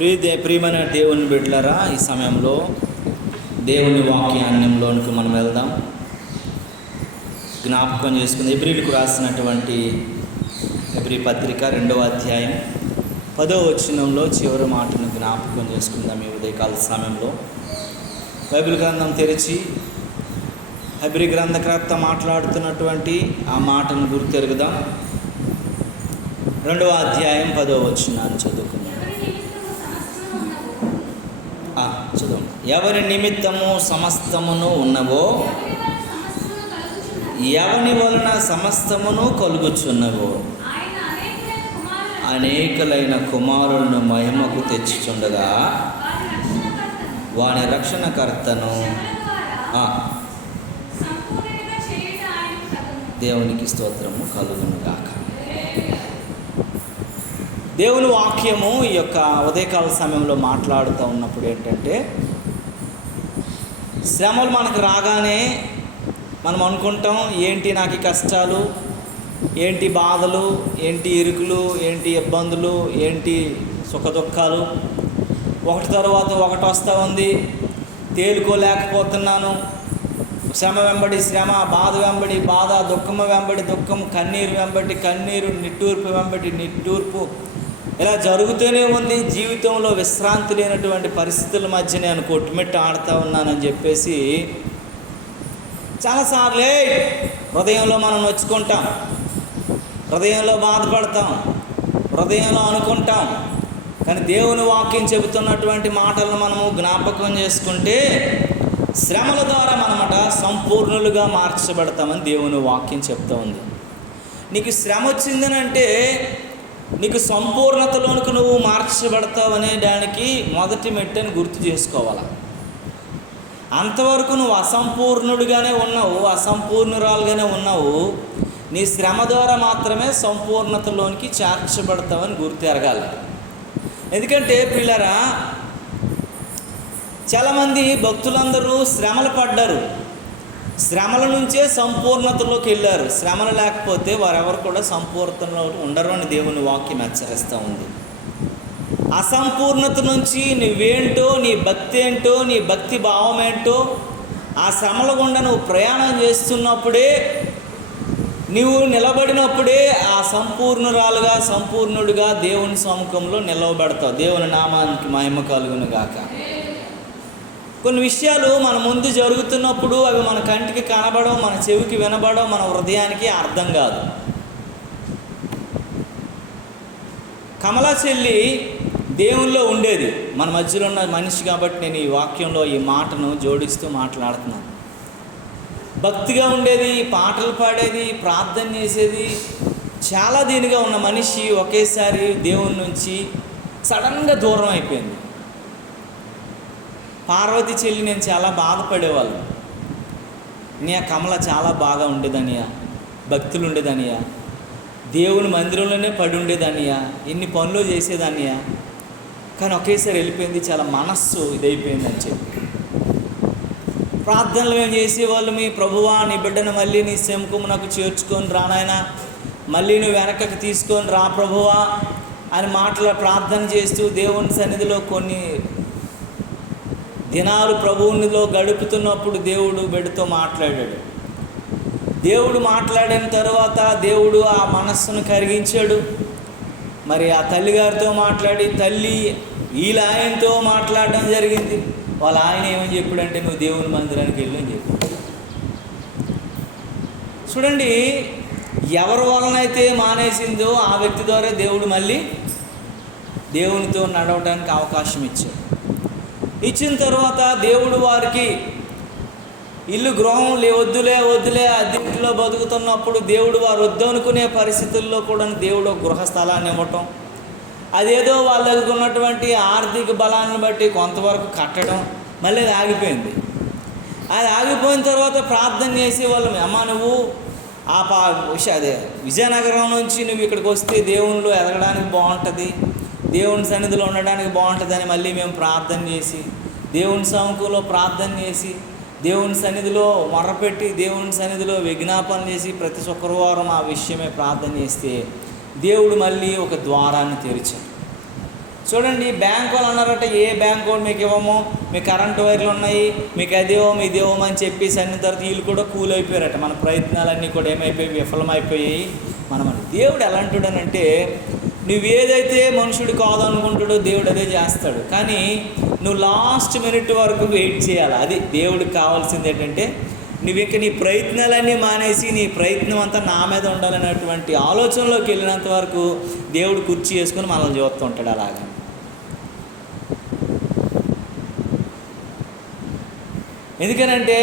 ప్రియమైన దేవుని బిడ్డలారా, ఈ సమయంలో దేవుని వాక్యాన్యంలోనికి మనం వెళ్దాం. జ్ఞాపకం చేసుకుంది హెబ్రీయులకు రాసినటువంటి హెబ్రీ పత్రిక 2వ అధ్యాయం 10వ వచనంలో చివరి మాటను జ్ఞాపకం చేసుకుందాం. ఈ ఉదయకాల సమయంలో బైబిల్ గ్రంథం తెరిచి హెబ్రీ గ్రంథకర్త మాట్లాడుతున్నటువంటి ఆ మాటను గుర్తెరుగుదాం. 2వ అధ్యాయం 10వ వచనాన్ని చదువుకుందాం. చదువు. ఎవరి నిమిత్తము సమస్తమును ఉన్నవో, ఎవని వలన సమస్తమును కలుగుచున్నవో, అనేకులైన కుమారులను మహిమకు తెచ్చుచుండగా వాని రక్షణకర్తను దేవునికి స్తోత్రము కలుగునుగాక. దేవుని వాక్యము ఈ యొక్క ఉదయకాల సమయంలో మాట్లాడుతూ ఉన్నప్పుడు ఏంటంటే, శ్రమలు మనకు రాగానే మనం అనుకుంటాం, ఏంటి నాకు ఈ కష్టాలు, ఏంటి బాధలు, ఏంటి ఇరుకులు, ఏంటి ఇబ్బందులు, ఏంటి సుఖదుఖాలు, ఒకటి తర్వాత ఒకటి వస్తూ ఉంది, తేలుకోలేకపోతున్నాను. శ్రమ వెంబడి శ్రమ, బాధ వెంబడి బాధ, దుఃఖము వెంబడి దుఃఖం, కన్నీరు వెంబడి కన్నీరు, నిట్టూర్పు వెంబడి నిట్టూర్పు, ఇలా జరుగుతూనే ఉంది. జీవితంలో విశ్రాంతి లేనటువంటి పరిస్థితుల మధ్య నేను కొట్టుమిట్ట ఆడుతూ ఉన్నానని చెప్పేసి చాలాసార్లే హృదయంలో మనం నొచ్చుకుంటాం, హృదయంలో బాధపడతాం, హృదయంలో అనుకుంటాం. కానీ దేవుని వాక్యం చెబుతున్నటువంటి మాటలను మనము జ్ఞాపకం చేసుకుంటే శ్రమల ద్వారా మనమట సంపూర్ణులుగా మార్చబడతామని దేవుని వాక్యం చెప్తూ ఉంది. నీకు శ్రమ వచ్చిందనంటే నీకు సంపూర్ణతలోనికి నువ్వు మార్చబడతావు అనే దానికి మొదటి మెట్టని గుర్తు చేసుకోవాలి. అంతవరకు నువ్వు అసంపూర్ణుడిగానే ఉన్నావు, అసంపూర్ణురాలుగానే ఉన్నావు. నీ శ్రమ ద్వారా మాత్రమే సంపూర్ణతలోనికి చేర్చబడతావని గుర్తెరగాలి. ఎందుకంటే పిల్లరా, చాలామంది భక్తులందరూ శ్రమలు పడ్డారు, శ్రమల నుంచే సంపూర్ణతలోకి వెళ్ళారు. శ్రమలు లేకపోతే వారెవరు కూడా సంపూర్ణతలో ఉండరు అని దేవుని వాక్యం హెచ్చరిస్తూ ఉంది. అసంపూర్ణత నుంచి నువ్వేంటో, నీ భక్తి ఏంటో, నీ భక్తి భావం ఏంటో, ఆ శ్రమల గుండా నువ్వు ప్రయాణం చేస్తున్నప్పుడే, నువ్వు నిలబడినప్పుడే ఆ సంపూర్ణురాలుగా సంపూర్ణుడిగా దేవుని సముఖంలో నిలవబడతావు. దేవుని నామానికి మహిమ కలుగును గాక. కొన్ని విషయాలు మన ముందు జరుగుతున్నప్పుడు అవి మన కంటికి కనబడవు, మన చెవికి వినబడవు, మన హృదయానికి అర్థం కాదు. కమలా చెల్లి దేవుల్లో ఉండేది, మన మధ్యలో ఉన్న మనిషి కాబట్టి నేను ఈ వాక్యంలో ఈ మాటను జోడిస్తూ మాట్లాడుతున్నాను. భక్తిగా ఉండేది, పాటలు పాడేది, ప్రార్థన చేసేది, చాలా దీనిగా ఉన్న మనిషి ఒకేసారి దేవుని నుంచి సడన్గా దూరం అయిపోయింది. పార్వతి చెల్లి నేను చాలా బాధపడేవాళ్ళు. నీ కమల చాలా బాగా ఉండేదనియా, భక్తులు ఉండేదనియా, దేవుని మందిరంలోనే పడి ఉండేదనియా, ఎన్ని పనులు చేసేదనియా, కానీ ఒకేసారి వెళ్ళిపోయింది, చాలా మనస్సు ఇదైపోయిందని చెప్పి ప్రార్థనలు మేము చేసేవాళ్ళు. మీ ప్రభువా, నీ బిడ్డను మళ్ళీ నీ సెంకుమునకు చేర్చుకొని రానాయనా, మళ్ళీ నువ్వు వెనకకి తీసుకొని రా ప్రభువా అని ప్రార్థన చేస్తూ దేవుని సన్నిధిలో కొన్ని దినాలు ప్రభువునిలో గడుపుతున్నప్పుడు దేవుడు బిడ్డతో మాట్లాడాడు. దేవుడు మాట్లాడిన తర్వాత దేవుడు ఆ మనస్సును కరిగించాడు. మరి ఆ తల్లిగారితో మాట్లాడి తల్లి వీళ్ళ ఆయనతో మాట్లాడడం జరిగింది. వాళ్ళ ఆయన ఏమని చెప్పాడంటే, నువ్వు దేవుని మందిరానికి వెళ్ళి అని చెప్పి. చూడండి, ఎవరి వలనైతే మానేసిందో ఆ వ్యక్తి ద్వారా దేవుడు మళ్ళీ దేవునితో నడవడానికి అవకాశం ఇచ్చాడు. ఇచ్చిన తర్వాత దేవుడు వారికి ఇల్లు గృహం వద్దులే అద్దెలో బతుకుతున్నప్పుడు దేవుడు వారు వద్దు అనుకునే పరిస్థితుల్లో కూడా దేవుడు గృహ స్థలాన్ని ఇవ్వటం, అదేదో వాళ్ళ దగ్గర ఉన్నటువంటి ఆర్థిక బలాన్ని బట్టి కొంతవరకు కట్టడం, మళ్ళీ అది ఆగిపోయింది. అది ఆగిపోయిన తర్వాత ప్రార్థన చేసే వాళ్ళు, అమ్మ నువ్వు అదే విజయనగరం నుంచి నువ్వు ఇక్కడికి వస్తే దేవునిలో ఎదగడానికి బాగుంటుంది, దేవుని సన్నిధిలో ఉండడానికి బాగుంటుందని మళ్ళీ మేము ప్రార్థన చేసి, దేవుని సముఖంలో ప్రార్థన చేసి, దేవుని సన్నిధిలో మొర్రపెట్టి, దేవుని సన్నిధిలో విజ్ఞాపన చేసి ప్రతి శుక్రవారం ఆ విషయమే ప్రార్థన చేస్తే దేవుడు మళ్ళీ ఒక ద్వారాన్ని తెరిచాడు. చూడండి, బ్యాంకు వాళ్ళు అన్నారట, ఏ బ్యాంకు కూడా మీకు ఇవ్వము, మీ కరెంటు వైర్లు ఉన్నాయి, మీకు అదేవో ఇదేవో అని చెప్పేసి అన్న తర్వాత వీళ్ళు కూడా కూల్ అయిపోయారట. మన ప్రయత్నాలన్నీ కూడా ఏమైపోయి విఫలమైపోయాయి. దేవుడు ఎలాంటివాడనంటే, నువ్వేదైతే మనుషుడు కాదనుకుంటాడో దేవుడు అదే చేస్తాడు. కానీ నువ్వు లాస్ట్ మినిట్ వరకు వెయిట్ చేయాలి. అది దేవుడికి కావాల్సింది. ఏంటంటే నువ్వు ఇక నీ ప్రయత్నాలన్నీ మానేసి నీ ప్రయత్నం అంతా నా మీద ఉండాలనేటువంటి ఆలోచనలోకి వెళ్ళినంత వరకు దేవుడు కుర్చీ వేసుకొని మనల్ని చూస్తూ ఉంటాడు. అలాగా ఎందుకనంటే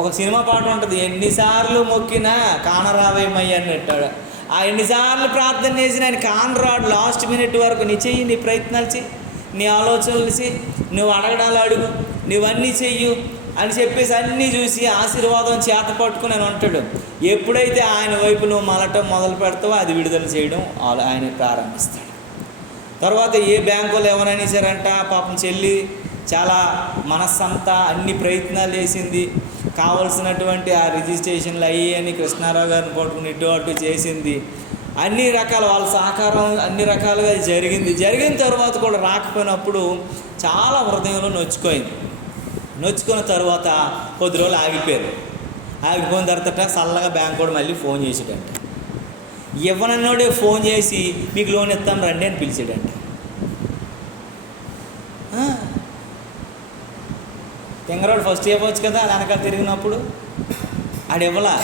ఒక సినిమా పాట ఉంటుంది, ఎన్నిసార్లు మొక్కినా కానరావేమయ్య అని పెట్టాడు. ఆ ఎన్నిసార్లు ప్రార్థన చేసి ఆయన కానరాడు. లాస్ట్ మినిట్ వరకు నీ చెయ్యి, నీ ప్రయత్నాలు చెయ్యి, నీ ఆలోచనలు చెయ్యి, నువ్వు అడగడాలు అడుగు, నువ్వన్నీ చెయ్యు అని చెప్పేసి అన్నీ చూసి ఆశీర్వాదం చేత పట్టుకుని అని అంటాడు. ఎప్పుడైతే ఆయన వైపు నువ్వు మలటం మొదలు పెడతావో అది విడుదల చేయడం ఆయన ప్రారంభిస్తాడు. తర్వాత ఏ బ్యాంకులు ఎవరనేసారంట, పాపం చెల్లి చాలా మనస్సంతా అన్ని ప్రయత్నాలు చేసింది, కావలసినటువంటి ఆ రిజిస్ట్రేషన్లు అయ్యి అని కృష్ణారావు గారిని పట్టుకుని ఇటు అటు చేసింది. అన్ని రకాల వాళ్ళ సహకారం అన్ని రకాలుగా జరిగింది. జరిగిన తర్వాత కూడా రాకపోయినప్పుడు చాలా హృదయంలో నొచ్చుకున్న తర్వాత కొద్ది రోజులు ఆగిపోయారు. ఆగిపోయిన తర్వాత చల్లగా బ్యాంక్ కూడా మళ్ళీ ఫోన్ చేసాడంట. ఇవ్వనన్నోడే ఫోన్ చేసి మీకు లోన్ ఇస్తాం రండి అని పిలిచాడంట. తెంగరాడు ఫస్ట్ ఇవ్వచ్చు కదా, వెనకాల తిరిగినప్పుడు ఆడు ఇవ్వలా.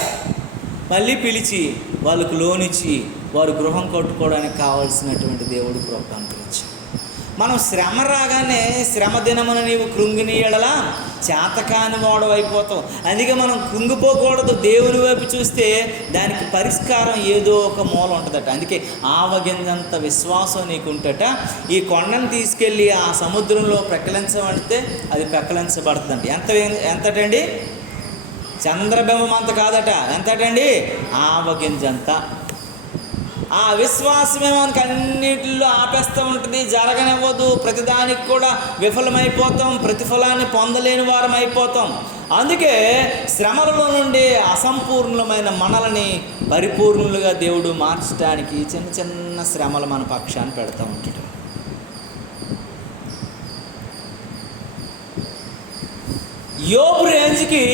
మళ్ళీ పిలిచి వాళ్ళకు లోన్ ఇచ్చి వారు గృహం కట్టుకోవడానికి కావాల్సినటువంటి దేవుడు కృప అనుగ్రహించాడు. మనం శ్రమ రాగానే శ్రమ దినమున నీవు కృంగిని ఎడలా చేతకాని వాడవైపోతాం. అందుకే మనం కృంగిపోకూడదు. దేవుని వైపు చూస్తే దానికి పరిష్కారం ఏదో ఒక మూల ఉంటుందట. అందుకే ఆవగింజంత విశ్వాసం నీకు ఉంటట. ఈ కొండను తీసుకెళ్ళి ఆ సముద్రంలో పెక్కలించమంటే అది పెక్కలించబడుతుందండి. ఎంతటండి? చంద్రబింబం అంత కాదట. ఎంతటండి? ఆవగింజంత. ఆ విశ్వాసమే మనకు అన్నిటిలో ఆపేస్తూ ఉంటుంది, జరగనివ్వదు. ప్రతిదానికి కూడా విఫలమైపోతాం, ప్రతిఫలాన్ని పొందలేని వారం అయిపోతాం. అందుకే శ్రమలలో నుండి అసంపూర్ణమైన మనల్ని పరిపూర్ణులుగా దేవుడు మార్చడానికి చిన్న చిన్న శ్రమలు మన పక్షాన్ని పెడతా ఉంటాడు. యోబు రేంజ్కి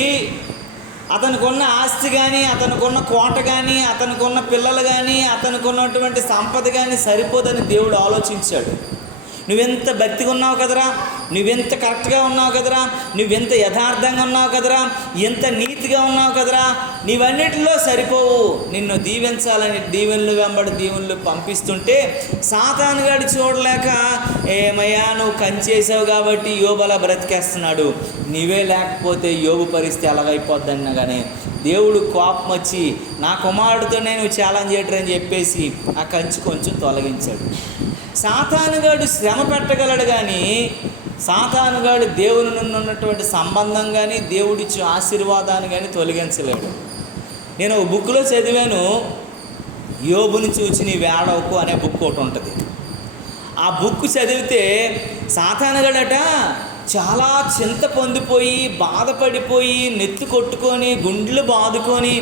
అతనికి ఉన్న ఆస్తి కానీ, అతనికి ఉన్న కోట కానీ, అతనికి ఉన్న పిల్లలు కానీ, అతనికి ఉన్నటువంటి సంపద కానీ సరిపోదని దేవుడు ఆలోచించాడు. నువ్వెంత భక్తిగా ఉన్నావు కదరా, నువ్వెంత కరెక్ట్గా ఉన్నావు కదరా, నువ్వెంత యథార్థంగా ఉన్నావు కదరా, ఎంత నీతిగా ఉన్నావు కదరా, నీవన్నిటిలో సరిపోవు. నిన్ను దీవించాలని దీవెనలు వెంబడి దీవెనలు పంపిస్తుంటే సాతానుగాడు చూడలేక, ఏమయ్యా నువ్వు కంచేసావు కాబట్టి యోబు అలా బ్రతికేస్తున్నాడు, నీవే లేకపోతే యోబు పరిస్థితి ఎలాగైపోద్ది అనగానే దేవుడు కోపం వచ్చి నా కుమారుడితో నేను ఛాలెంజ్ చేయటని చెప్పేసి ఆ కంచి కొంచెం తొలగించాడు. సాతానుగాడు శ్రమ పెట్టగలడు కానీ సాతానుగాడు దేవుని నుండి ఉన్నటువంటి సంబంధం కానీ దేవుడిచ్చే ఆశీర్వాదాన్ని కానీ తొలగించలేడు. నేను ఒక బుక్లో చదివాను, యోబుని చూచి నీ వేడవకు అనే బుక్ ఒకటి ఉంటుంది. ఆ బుక్ చదివితే సాతానుగాడట చాలా చింత పొందిపోయి బాధపడిపోయి నెత్తి కొట్టుకొని గుండెలు బాదుకొని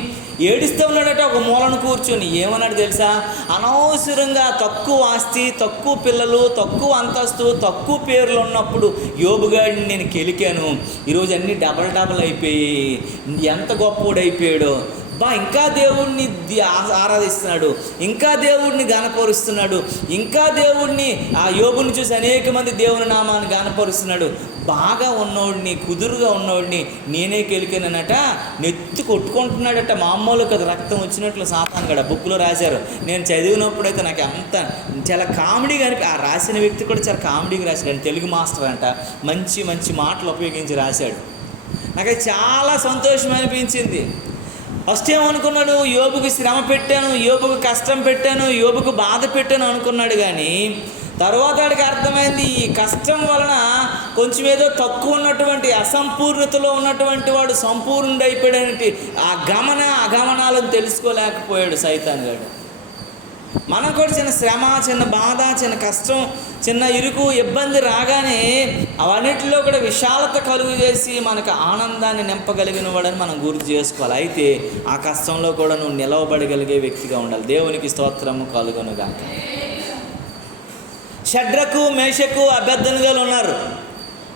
ఏడుస్తూ ఉన్నాడట ఒక మూలను కూర్చొని. ఏమన్నాడు తెలుసా? అనవసరంగా తక్కువ ఆస్తి, తక్కువ పిల్లలు, తక్కువ అంతస్తు, తక్కువ పేర్లు ఉన్నప్పుడు యోబుగాడిని నేను కెలికాను, ఈరోజు అన్నీ డబల్ అయిపోయి ఎంత గొప్పోడైపోయాడో. ఇంకా దేవుడిని ఆరాధిస్తున్నాడు, ఇంకా దేవుడిని గణపరుస్తున్నాడు, ఇంకా దేవుడిని ఆ యోబుని చూసి అనేక మంది దేవుని నామాన్ని గణపరుస్తున్నాడు. బాగా ఉన్నోడిని, కుదురుగా ఉన్నోడిని నేనే కెలికానట నెత్తి కొట్టుకుంటున్నాడట. మామూలు కదా, రక్తం వచ్చినట్లు సాతాను గడ బుక్లో రాశారు. నేను చదివినప్పుడైతే నాకు అంత చాలా కామెడీగా ఆ రాసిన వ్యక్తి కూడా చాలా కామెడీగా రాశాడు. తెలుగు మాస్టర్ అంట, మంచి మంచి మాటలు ఉపయోగించి రాశాడు. నాకు చాలా సంతోషం అనిపించింది. ఫస్ట్ ఏమనుకున్నాడు? యోబుకి శ్రమ పెట్టాను, యోబుకు కష్టం పెట్టాను, యోబుకు బాధ పెట్టాను అనుకున్నాడు. కానీ తర్వాత వాడికి అర్థమైంది, ఈ కష్టం వలన కొంచెం ఏదో తక్కువ ఉన్నటువంటి అసంపూర్ణతలో ఉన్నటువంటి వాడు సంపూర్ణుడు అయిపోయాడనేటి ఆ అగమనాలను తెలుసుకోలేకపోయాడు సైతాన్ గాడు. మనం కూడా చిన్న శ్రమ, చిన్న బాధ, చిన్న కష్టం, చిన్న ఇరుకు, ఇబ్బంది రాగానే అవన్నిటిలో కూడా విశాలత కలుగు చేసి మనకు ఆనందాన్ని నింపగలిగిన వాడని మనం గుర్తు చేసుకోవాలి. అయితే ఆ కష్టంలో కూడా నువ్వు నిలవబడగలిగే వ్యక్తిగా ఉండాలి. దేవునికి స్తోత్రము కలుగునుగాక. షడ్రకు మేషకు అబేద్నెగోలు ఉన్నారు.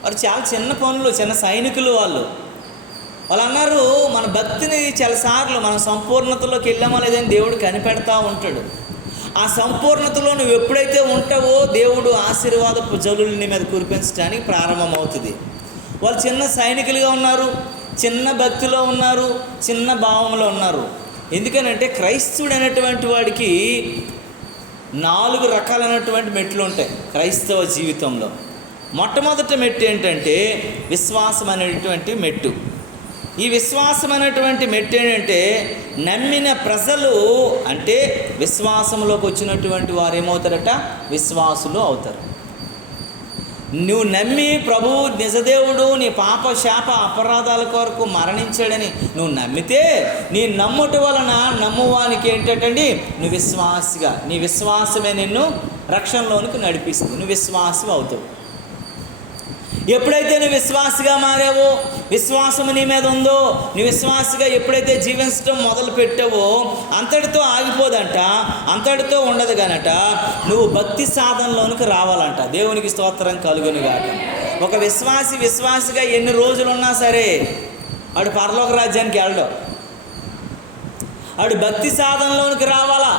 వారు చాలా చిన్న పనులు, చిన్న సైనికులు. వాళ్ళు అన్నారు, మన భక్తిని చాలాసార్లు మనం సంపూర్ణతలోకి వెళ్ళామో లేదని దేవుడు కనిపెడతా ఉంటాడు. ఆ సంపూర్ణతలో నువ్వు ఎప్పుడైతే ఉంటావో దేవుడు ఆశీర్వాదపు జల్లులు నీ మీద కురిపించడానికి ప్రారంభమవుతుంది. వాళ్ళు చిన్న సైనికులుగా ఉన్నారు, చిన్న భక్తిలో ఉన్నారు, చిన్న భావంలో ఉన్నారు. ఎందుకనంటే క్రైస్తవుడు అనేటువంటి వాడికి 4 రకాలైనటువంటి మెట్లు ఉంటాయి క్రైస్తవ జీవితంలో. మొట్టమొదటి మెట్టు ఏంటంటే విశ్వాసం అనేటువంటి మెట్టు. ఈ విశ్వాసం అనేటువంటి మెట్టు ఏంటంటే నమ్మిన ప్రజలు, అంటే విశ్వాసంలోకి వచ్చినటువంటి వారు ఏమవుతారట? విశ్వాసులు అవుతారు. నువ్వు నమ్మి ప్రభువు నిజదేవుడు నీ పాప శాప అపరాధాల కొరకు మరణించాడని నువ్వు నమ్మితే, నీ నమ్ముట వలన నమ్మువానికి ఏంటండి నువ్వు విశ్వాసిగా, నీ విశ్వాసమే నిన్ను రక్షణలోనికి నడిపిస్తుంది. నువ్వు విశ్వాసం అవుతావు. ఎప్పుడైతే నువ్వు విశ్వాసిగా మారావో, విశ్వాసము నీ మీద ఉందో, నువ్వు విశ్వాసిగా ఎప్పుడైతే జీవించడం మొదలు పెట్టావో అంతటితో ఆగిపోదంట, అంతటితో ఉండదు కానట, నువ్వు భక్తి సాధనలోనికి రావాలంట. దేవునికి స్తోత్రం కలుగునుగాక. ఒక విశ్వాసిగా ఎన్ని రోజులు ఉన్నా సరే ఆడు పరలోక రాజ్యానికి వెళ్ళడం. ఆడు భక్తి సాధనలోనికి రావాలా.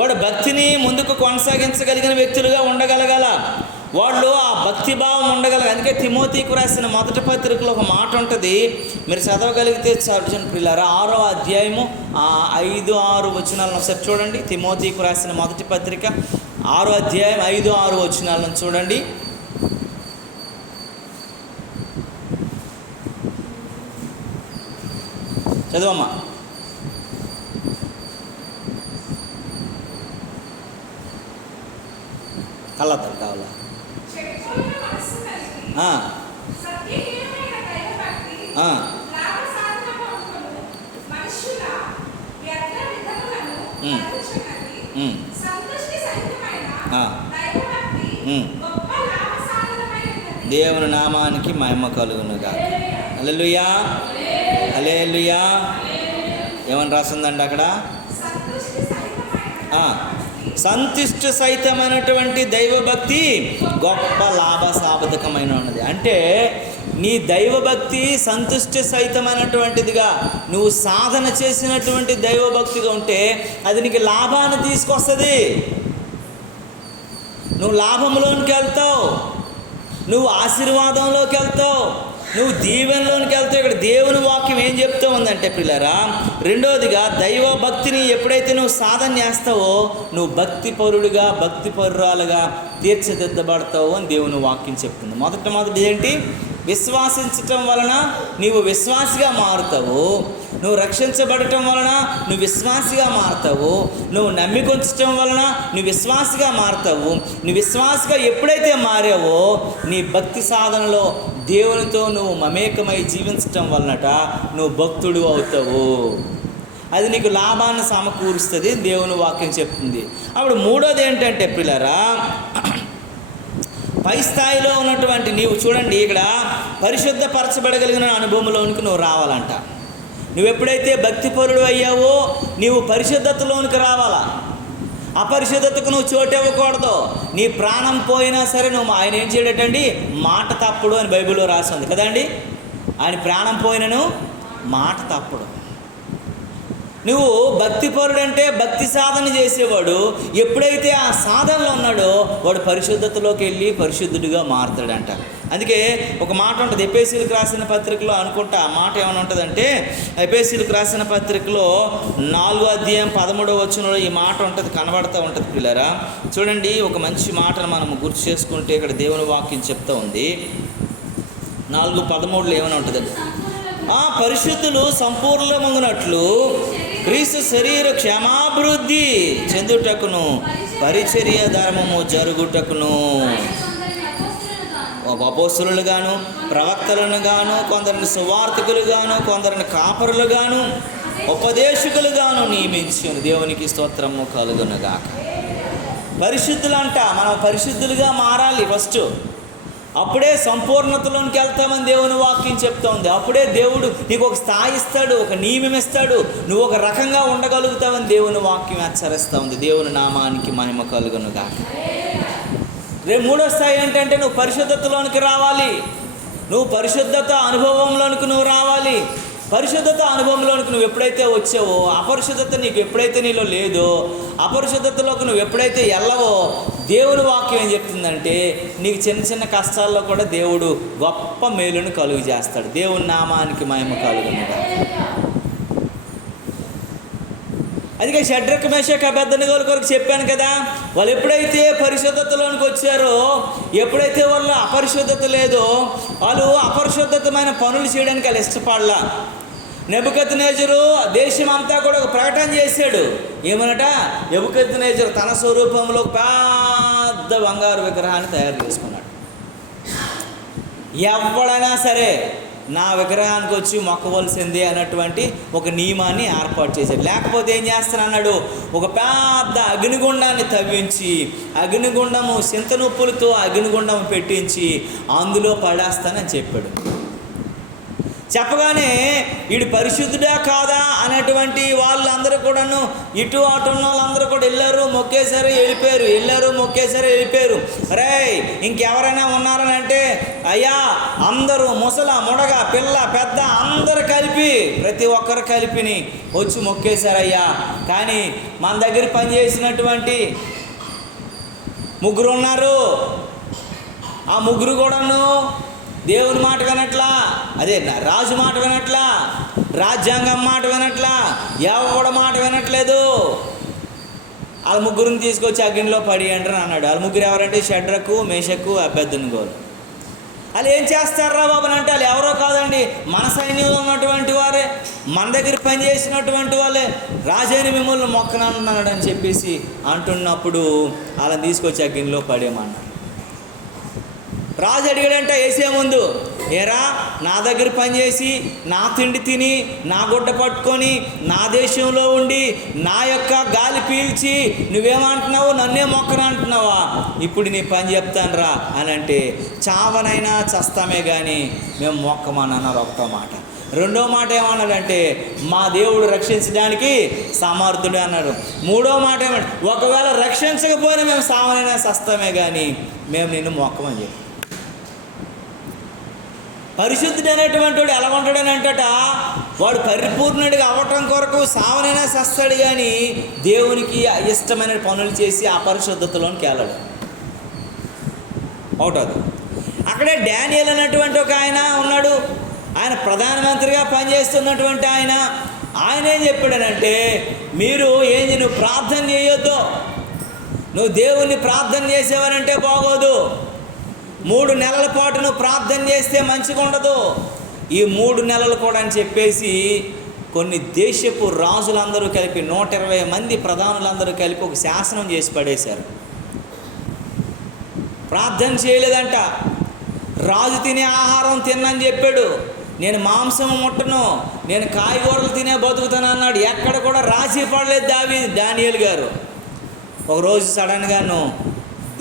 వాడు భక్తిని ముందుకు కొనసాగించగలిగిన వ్యక్తులుగా ఉండగలగాల. వాళ్ళు ఆ భక్తిభావం ఉండగలరు. అందుకే తిమోతికి రాసిన మొదటి పత్రికలో ఒక మాట ఉంటుంది, మీరు చదవగలిగితే చదువుని ప్రియులారా. 6వ అధ్యాయము 5-6 వచనాలను ఒకసారి చూడండి. తిమోతికి రాసిన మొదటి పత్రిక 6వ అధ్యాయం 5-6 వచనాలను చూడండి. చదవమ్మా. కళ్ళతలు కావాలా? దేవుని నామానికి మహిమ కలుగునుగా. హల్లెలూయా, హల్లెలూయా. ఏమని రాస్తుందండి అక్కడ? సంతుష్టి సహితమైనటువంటి దైవభక్తి గొప్ప లాభసాధకమైన ఉన్నది. అంటే నీ దైవభక్తి సంతుష్టి సహితమైనటువంటిదిగా నువ్వు సాధన చేసినటువంటి దైవభక్తిగా ఉంటే అది నీకు లాభాన్ని తీసుకొస్తుంది. నువ్వు లాభంలోనికి వెళ్తావు, నువ్వు ఆశీర్వాదంలోకి వెళ్తావు, నువ్వు దీవెనలోనికి వెళ్తావు. ఇక్కడ దేవుని వాక్యం ఏం చెప్తూ ఉందంటే పిల్లరా, రెండోదిగా దైవ భక్తిని ఎప్పుడైతే నువ్వు సాధన చేస్తావో నువ్వు భక్తి పరుడుగా, భక్తి పరురాలుగా తీర్చిదిద్దబడతావు అని దేవుని వాక్యం చెప్తుంది. మొదటి ఏంటి? విశ్వాసించటం వలన నీవు విశ్వాసిగా మారుతావు. నువ్వు రక్షించబడటం వలన నువ్వు విశ్వాసిగా మారుతావు. నువ్వు నమ్మికొంచటం వలన నువ్వు విశ్వాసిగా మారుతావు. నువ్వు విశ్వాసిగా ఎప్పుడైతే మారావో నీ భక్తి సాధనలో దేవునితో నువ్వు మమేకమై జీవించటం వలనట నువ్వు భక్తుడు అవుతావు. అది నీకు లాభాన్ని సమకూరుస్తుంది దేవుని వాక్యం చెప్తుంది. అప్పుడు మూడోది ఏంటంటే పిల్లరా, పై స్థాయిలో ఉన్నటువంటి నీవు చూడండి, ఇక్కడ పరిశుద్ధపరచబడగలిగిన అనుభవంలోనికి నువ్వు రావాలంట. నువ్వు ఎప్పుడైతే భక్తిపరుడు అయ్యావో నీవు పరిశుద్ధతలోనికి రావాలా. అపరిశుద్ధతకు నువ్వు చోటు ఇవ్వకూడదు. నీ ప్రాణం పోయినా సరే నువ్వు, ఆయన ఏం చేయడటండి, మాట తప్పుడు అని బైబిల్లో రాసి ఉంది కదండి. ఆయన ప్రాణం పోయినను మాట తప్పుడు. నువ్వు భక్తిపరుడు అంటే భక్తి సాధన చేసేవాడు ఎప్పుడైతే ఆ సాధనలో ఉన్నాడో వాడు పరిశుద్ధతలోకి వెళ్ళి పరిశుద్ధుడిగా మారుతాడంట. అందుకే ఒక మాట ఉంటుంది ఎఫెసీయులకు రాసిన పత్రికలో, అనుకుంటా ఆ మాట ఏమైనా ఉంటుందంటే, ఎఫెసీయులకు రాసిన పత్రికలో 4వ అధ్యాయం 13వ వచనంలో ఈ మాట ఉంటుంది, కనబడుతూ ఉంటుంది పిల్లరా. చూడండి, ఒక మంచి మాటను మనం గుర్తు చేసుకుంటే ఇక్కడ దేవుని వాక్యం చెప్తూ ఉంది. 4:13లో ఏమైనా ఉంటుందండి, పరిశుద్ధులు సంపూర్ణమగునట్లు క్రీస్తు శరీర క్షేమాభివృద్ధి చెందుటకును పరిచర్య ధర్మము జరుగుటకును అపోస్తలులు గాను, ప్రవక్తలను గాను, కొందరిని సువార్తికులు గాను, కొందరిని కాపరులు గాను, ఉపదేశకులు గాను నియమించి దేవునికి స్తోత్రము కలుగునుగాక. పరిశుద్ధులంట, మనం పరిశుద్ధులుగా మారాలి ఫస్ట్. అప్పుడే సంపూర్ణతలోనికి వెళ్తామని దేవుని వాక్యం చెప్తా ఉంది. అప్పుడే దేవుడు నీకు ఒక స్థాయి ఇస్తాడు, ఒక నియమం ఇస్తాడు, నువ్వు ఒక రకంగా ఉండగలుగుతావని దేవుని వాక్యం హెచ్చరిస్తూ ఉంది. దేవుని నామానికి మహిమ కలుగునుగాక. రేపు మూడో స్థాయి ఏంటంటే నువ్వు పరిశుద్ధతలోనికి రావాలి. నువ్వు పరిశుద్ధత అనుభవంలోనికి నువ్వు రావాలి. పరిశుద్ధత అనుభవంలోనికి నువ్వు ఎప్పుడైతే వచ్చావో, అపరిశుద్ధత నీకు ఎప్పుడైతే నీలో లేదో, అపరిశుద్ధతలోకి నువ్వు ఎప్పుడైతే వెళ్ళవో, దేవుని వాక్యం ఏం చెప్తుందంటే నీకు చిన్న చిన్న కష్టాల్లో కూడా దేవుడు గొప్ప మేలును కలుగు చేస్తాడు. దేవుని నామానికి మహిమ కలుగునుగా. అందుకే షడ్రక్ మేషక్ అబేద్నెగోల కొరకు చెప్పాను కదా, వాళ్ళు ఎప్పుడైతే పరిశుద్ధతలోనికి వచ్చారో, ఎప్పుడైతే వాళ్ళు అపరిశుద్ధత లేదో, వాళ్ళు అపరిశుద్ధతమైన పనులు చేయడానికి వాళ్ళు ఇష్టపడలా. నెబుకద్నెజరు దేశం అంతా కూడా ఒక ప్రకటన చేశాడు. ఏమనట, నెబుకద్నెజరు తన స్వరూపంలో పెద్ద బంగారు విగ్రహాన్ని తయారు చేసుకున్నాడు. ఎవడైనా సరే నా విగ్రహానికి వచ్చి మొక్కవలసిందే అన్నటువంటి ఒక నియమాన్ని ఏర్పాటు చేశాడు. లేకపోతే ఏం చేస్తానన్నాడు, ఒక పెద్ద అగ్నిగుండాన్ని తవ్వించి, అగ్నిగుండము చింతనొప్పులతో అగ్నిగుండం పెట్టించి అందులో పడేస్తానని చెప్పాడు. చెప్పగానే వీడు పరిశుద్ధుడా కాదా అనేటువంటి వాళ్ళందరూ కూడాను, ఇటు అటు ఉన్న వాళ్ళందరూ కూడా వెళ్ళారు, మొక్కేశారు, వెళ్ళిపోయారు. రే ఇంకెవరైనా ఉన్నారని అంటే, అయ్యా అందరూ ముసల ముడగ పిల్ల పెద్ద అందరు కలిపి, ప్రతి ఒక్కరు కలిపిని వచ్చి మొక్కేశారయ్యా. కానీ మన దగ్గర పనిచేసినటువంటి 3 ఉన్నారు. ఆ 3 కూడాను దేవుని మాట వినట్లా, అదే రాజు మాట వినట్లా, రాజ్యాంగం మాట వినట్లా, ఎవడ మాట వినట్లేదు. వాళ్ళ 3 తీసుకొచ్చి అగ్నిలో పడియండి అని అన్నాడు. వాళ్ళ 3 ఎవరంటే షడ్రకు, మేషకు, అబేద్నెగోలు. వాళ్ళు ఏం చేస్తారా బాబు అంటే, వాళ్ళు ఎవరో కాదండి, మన సైన్యంలో ఉన్నటువంటి వారే, మన దగ్గర పనిచేసినటువంటి వాళ్ళే. రాజైన మిమ్మల్ని మొక్కనన్నాడు అని చెప్పేసి అంటున్నప్పుడు వాళ్ళని తీసుకొచ్చి అగ్నిలో పడేయమన్నాడు. రాజు అడిగాడంట వేసే ముందు, ఏరా నా దగ్గర పనిచేసి, నా తిండి తిని, నా గుడ్డ పట్టుకొని, నా దేశంలో ఉండి, నా యొక్క గాలి పీల్చి నువ్వేమంటున్నావు, నన్నే మొక్కనంటున్నావా? ఇప్పుడు నీ పని చెప్తాను రా అని అంటే, చావనైనా చస్తామే కానీ మేము మొక్కమన్నారు ఒకటో మాట. రెండో మాట ఏమన్నాడంటే, మా దేవుడు రక్షించడానికి సమర్థుడు అన్నాడు. మూడో మాట ఏమన్నా, ఒకవేళ రక్షించకపోయినా మేము సావనైనా చస్తామే కానీ మేము నిన్ను మొక్కమని చెప్పి. పరిశుద్ధుడు అనేటువంటి వాడు ఎలా ఉంటాడని అంటట, వాడు పరిపూర్ణుడిగా అవ్వటం కొరకు సావనైనా చస్తాడు కానీ దేవునికి ఇష్టమైన పనులు చేసి అపరిశుద్ధతలోనికి వెళ్ళాడు. ఒకటోది. అక్కడే డానియేల్ అనేటువంటి ఒక ఆయన ఉన్నాడు. ఆయన ప్రధానమంత్రిగా పనిచేస్తున్నటువంటి ఆయన ఏం చెప్పాడనంటే, నువ్వు ప్రార్థన చేయొద్దు, నువ్వు దేవుణ్ణి ప్రార్థన చేసేవారంటే బాగోదు, 3 నెలల పాటు నువ్వు ప్రార్థన చేస్తే మంచిగా ఉండదు, ఈ 3 నెలలు కూడా అని చెప్పేసి కొన్ని దేశపు రాజులందరూ కలిపి 120 మంది ప్రధానులందరూ కలిపి ఒక శాసనం చేసి పడేశారు. ప్రార్థన చేయలేదంట. రాజు తినే ఆహారం తిన్నని చెప్పాడు. నేను మాంసం ముట్టను, నేను కాయగూరలు తినే బతుకుతాను అన్నాడు. ఎక్కడ కూడా రాజీ పడలేదు డానియేల్ గారు. ఒకరోజు సడన్గాను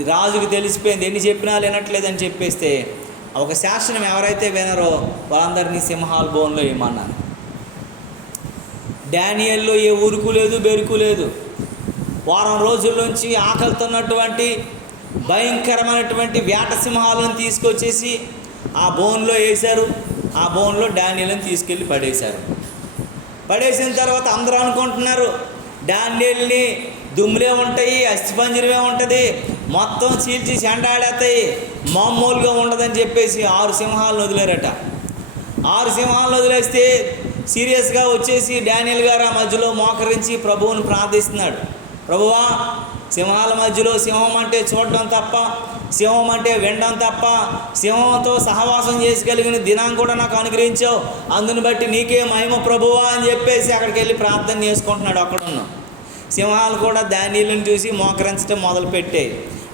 రాజుకి తెలిసిపోయింది, ఎన్ని చెప్పినా వినట్లేదని చెప్పేస్తే ఒక శాసనం ఎవరైతే వినరో వాళ్ళందరినీ సింహాల బోన్లో వేయమన్నారు. డానియేల్లో ఏ ఉరుకు లేదు, బెరుకు లేదు. వారం రోజుల నుంచి ఆకలితున్నటువంటి భయంకరమైనటువంటి వేట సింహాలను తీసుకొచ్చేసి ఆ బోన్లో వేశారు. ఆ బోన్లో డానియేల్ని తీసుకెళ్ళి పడేశారు. పడేసిన తర్వాత అందరూ అనుకుంటున్నారు, డానియేల్ని దుమ్ములే ఉంటాయి, అస్థిపంజరమే ఉంటుంది, మొత్తం చీల్చి చెండాడేస్తాయి, మామూలుగా ఉండదని చెప్పేసి 6 సింహాలను వదిలేరట. 6 సింహాలను వదిలేస్తే సీరియస్గా వచ్చేసి డానియేల్ గారు ఆ మధ్యలో మోకరించి ప్రభువుని ప్రార్థిస్తున్నాడు. ప్రభువా, సింహాల మధ్యలో సింహం అంటే చూడడం తప్ప, సింహం అంటే వినడం తప్ప, సింహంతో సహవాసం చేసుకోగలిగిన దినం కూడా నాకు అనుగ్రహించావు, అందుని బట్టి నీకే మహిమ ప్రభువా అని చెప్పేసి అక్కడికి వెళ్ళి ప్రార్థన చేసుకుంటున్నాడు. అక్కడున్న సింహాలు కూడా డానియేలుని చూసి మోకరించడం మొదలుపెట్టాయి.